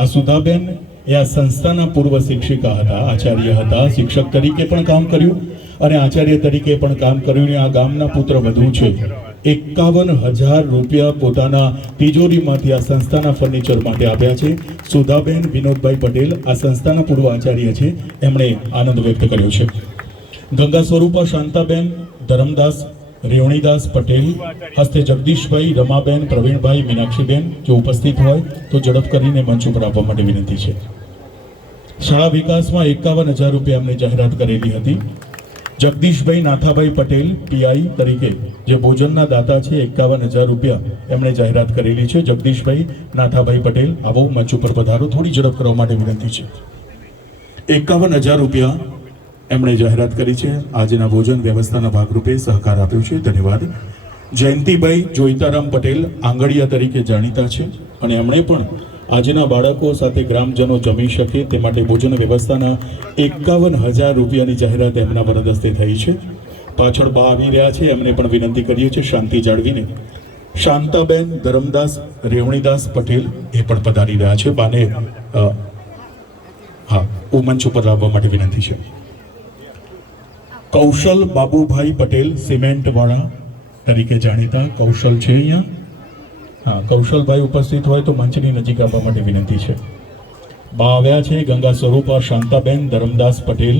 આ સુધાબેન એ આ સંસ્થાના પૂર્વ શિક્ષિકા હતા, આચાર્ય હતા, શિક્ષક તરીકે પણ કામ કર્યું અને આચાર્ય તરીકે પણ કામ કર્યું. આ ગામના પુત્ર વધુ છે. 51,000 રૂપિયા પોતાના તિજોરીમાંથી આ સંસ્થાના ફર્નિચર માટે આપ્યા છે. સુધાબેન વિનોદભાઈ પટેલ આ સંસ્થાના પૂર્વ આચાર્ય છે, એમણે આનંદ વ્યક્ત કર્યો છે. ગંગા સ્વરૂપા શાંતાબેન ધરમદાસ રેવણીદાસ પટેલ, હસ્તે જગદીશભાઈ, રમાબેન, પ્રવીણભાઈ, મીનાક્ષીબેન જો ઉપસ્થિત હોય તો ઝડપ કરીને મંચ ઉપર આવવા માટે વિનંતી છે. શાળા વિકાસમાં 51,000 રૂપિયા એમને જાહેરાત કરેલી હતી. જગદીશભાઈ નાથાભાઈ પટેલ પીઆઈ તરીકે જે ભોજનના દાતા છે, 51,000 રૂપિયા એમણે જાહેરાત કરેલી છે. જગદીશભાઈ નાથાભાઈ પટેલ, આવો મંચ ઉપર પધારો, થોડી ઝડપ કરવા માટે વિનંતી છે. 51,000 રૂપિયા એમણે જાહેરાત કરી છે. આજના ભોજન વ્યવસ્થાના ભાગરૂપે સહકાર આપ્યો છે, ધન્યવાદ. જયંતિભાઈ જોઈતારામ પટેલ આંગળીયા તરીકે જાણીતા છે અને એમણે પણ આજના બાળકો સાથે ગ્રામજનો જમી શકે તે માટે ભોજન વ્યવસ્થાના 51,000 રૂપિયાની જાહેરાત એમના વરદ હસ્તે થઈ છે. પાછળ બા આવી રહ્યા છે, એમને પણ વિનંતી કરીએ છીએ શાંતિ જાળવીને. શાંતાબેન ધરમદાસ રેવણીદાસ પટેલ એ પણ પધારી રહ્યા છે. બાને મંચ ઉપર લાવવા માટે વિનંતી છે. કૌશલ બાબુભાઈ પટેલ સિમેન્ટવાળા તરીકે જાણીતા કૌશલ છે અહીંયા. કૌશલભાઈ ઉપસ્થિત હોય તો મંચની નજીક આવવા માટે વિનંતી છે. બા આવ્યા છે ગંગા સ્વરૂપા શાંતાબેન ધરમદાસ પટેલ,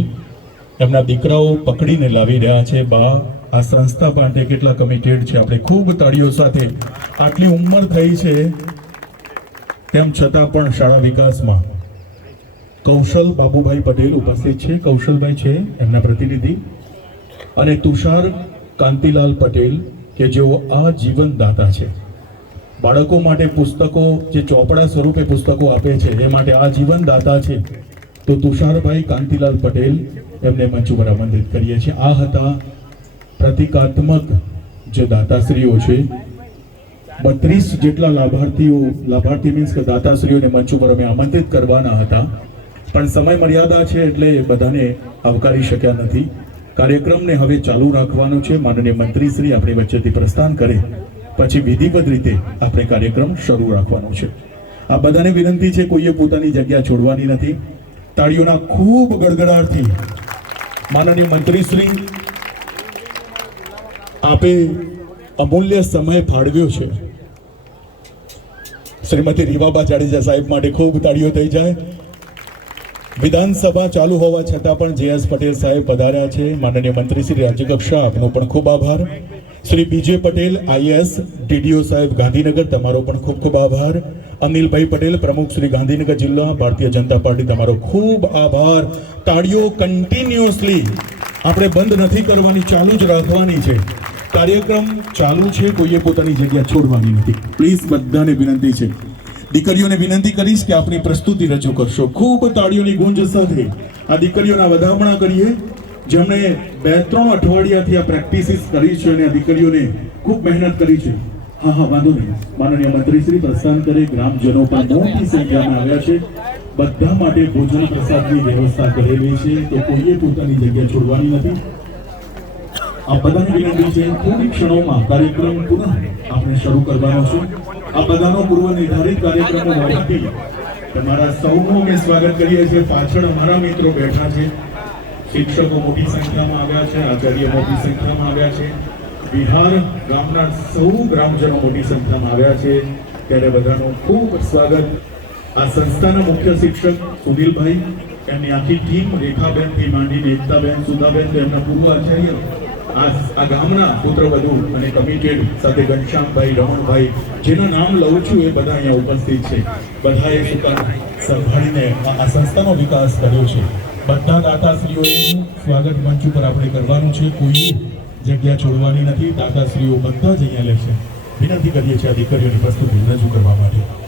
એમના દીકરાઓ પકડીને લાવી રહ્યા છે. બા આ સંસ્થા માટે કેટલા કમિટેડ છે, આપણે ખૂબ તાળીઓ સાથે. આટલી ઉંમર થઈ છે તેમ છતાં પણ શાળા વિકાસમાં કૌશલ બાબુભાઈ પટેલ ઉપસ્થિત છે. કૌશલભાઈ છે એમના પ્રતિનિધિ, અને તુષાર કાંતિલાલ પટેલ કે જેઓ આ જીવનદાતા છે. બાળકો માટે પુસ્તકો જે ચોપડા સ્વરૂપે પુસ્તકો આપે છે એ માટે આ જીવનદાતા છે. તો તુષારભાઈ કાંતિલાલ પટેલ એમને મંચ ઉપર આમંત્રિત કરીએ છીએ. આ હતા પ્રતિકાત્મક જે દાતાશ્રીઓ છે. 32 જેટલા લાભાર્થી મીન્સ કે દાતાશ્રીઓને મંચ ઉપર અમે આમંત્રિત કરવાના હતા, પણ સમય મર્યાદા છે એટલે બધાને આવકારી શક્યા નથી. કાર્યક્રમને હવે ચાલુ રાખવાનો છે. માનનીય મંત્રીશ્રી આપણી વચ્ચેથી પ્રસ્થાન કરે પછી વિધિવત રીતે આપણે કાર્યક્રમ શરૂ રાખવાનો છે. આ બધાને વિનંતી છે, કોઈએ પોતાની જગ્યા છોડવાની નથી. તાળીઓના ખૂબ ગડગડાટથી માનનીય મંત્રીશ્રી આપે અમૂલ્ય સમય ફાળવ્યો છે. શ્રીમતી રીવાબા જાડેજા સાહેબ માટે ખૂબ તાળીઓ થઈ જાય. વિધાનસભા ચાલુ હોવા છતાં પણ જે.એસ. પટેલ સાહેબ પધાર્યા છે. માનનીય મંત્રી શ્રી રાજ્યકક્ષા, આપનો પણ ખૂબ આભાર. શ્રી બીજે પટેલ આઈએએસ ડીડીઓ સાહેબ ગાંધીનગર, તમારો પણ ખૂબ ખૂબ આભાર. અનિલભાઈ પટેલ પ્રમુખ શ્રી ગાંધીનગર જિલ્લા ભારતીય જનતા પાર્ટી, તમારો ખૂબ આભાર. તાળીઓ કન્ટિન્યુઅસલી આપણે બંધ નથી કરવાની, ચાલુ જ રાખવાની છે. કાર્યક્રમ ચાલુ છે, કોઈએ પોતાની જગ્યા છોડવાની નથી. પ્લીઝ બધાને વિનંતી છે. દીકરીઓને વિનંતી કરીશ કે આપની પ્રસ્તુતિ રજૂ કરશો. ખૂબ તાળીઓની ગુંજ સાથે આ દીકરીઓના વધામણા કરીએ, જેમણે 2-3 અઠવાડિયાથી આ પ્રેક્ટિસિસ કરી છે અને આ દીકરીઓને ખૂબ મહેનત કરી છે. વાંધો નહીં. માનનીય મંત્રીશ્રી પ્રસ્થાન કરે. ગ્રામજનો પણ મોટી સંખ્યામાં આવ્યા છે. બધા માટે ભોજન પ્રસાદની વ્યવસ્થા કરેલી છે, તો કોઈએ પોતાની જગ્યા છોડવાની નથી. આ બધાને વિનંતી છે, થોડી ક્ષણોમાં કાર્યક્રમ પુનઃ આપણે શરૂ કરવાનો છે. આ બધાનો પૂર્વ નિર્ધારિત કાર્યક્રમો હોવાથી તમારા સૌનું અમે સ્વાગત કરીએ છીએ. પાછળ અમારા મિત્રો બેઠા છે. શિક્ષકો મોટી સંખ્યામાં આવ્યા છે, આચાર્ય મોટી સંખ્યામાં આવ્યા છે, બિહાર ગામના સૌ ગ્રામજનો મોટી સંખ્યામાં આવ્યા છે. ત્યારે બધાનું ખૂબ સ્વાગત. આ સંસ્થાના મુખ્ય શિક્ષક સુનિલભાઈ, એમની આખી ટીમ, રેખાબેનથી માંડીને એકતાબેન, સુધાબેન, એમના પૂર્વ આચાર્ય આ ગામના પુત્રવધુ અને કમિટેડ સાથે ઘનશ્યામભાઈ, રમણભાઈ, જેનું નામ લઉં છું એ બધા અહીંયા ઉપસ્થિત છે. બધાએ સંભાળીને આ સંસ્થાનો વિકાસ કર્યો છે. બધા દાતાશ્રીઓનું સ્વાગત મંચ ઉપર આપણે કરવાનું છે. કોઈ જગ્યા છોડવાની નથી. દાતાશ્રીઓ બધા જ અહીંયા લેશે. વિનંતી કરીએ છીએ આ દીકરીઓની પ્રસ્તુતિ રજૂ કરવા માટે.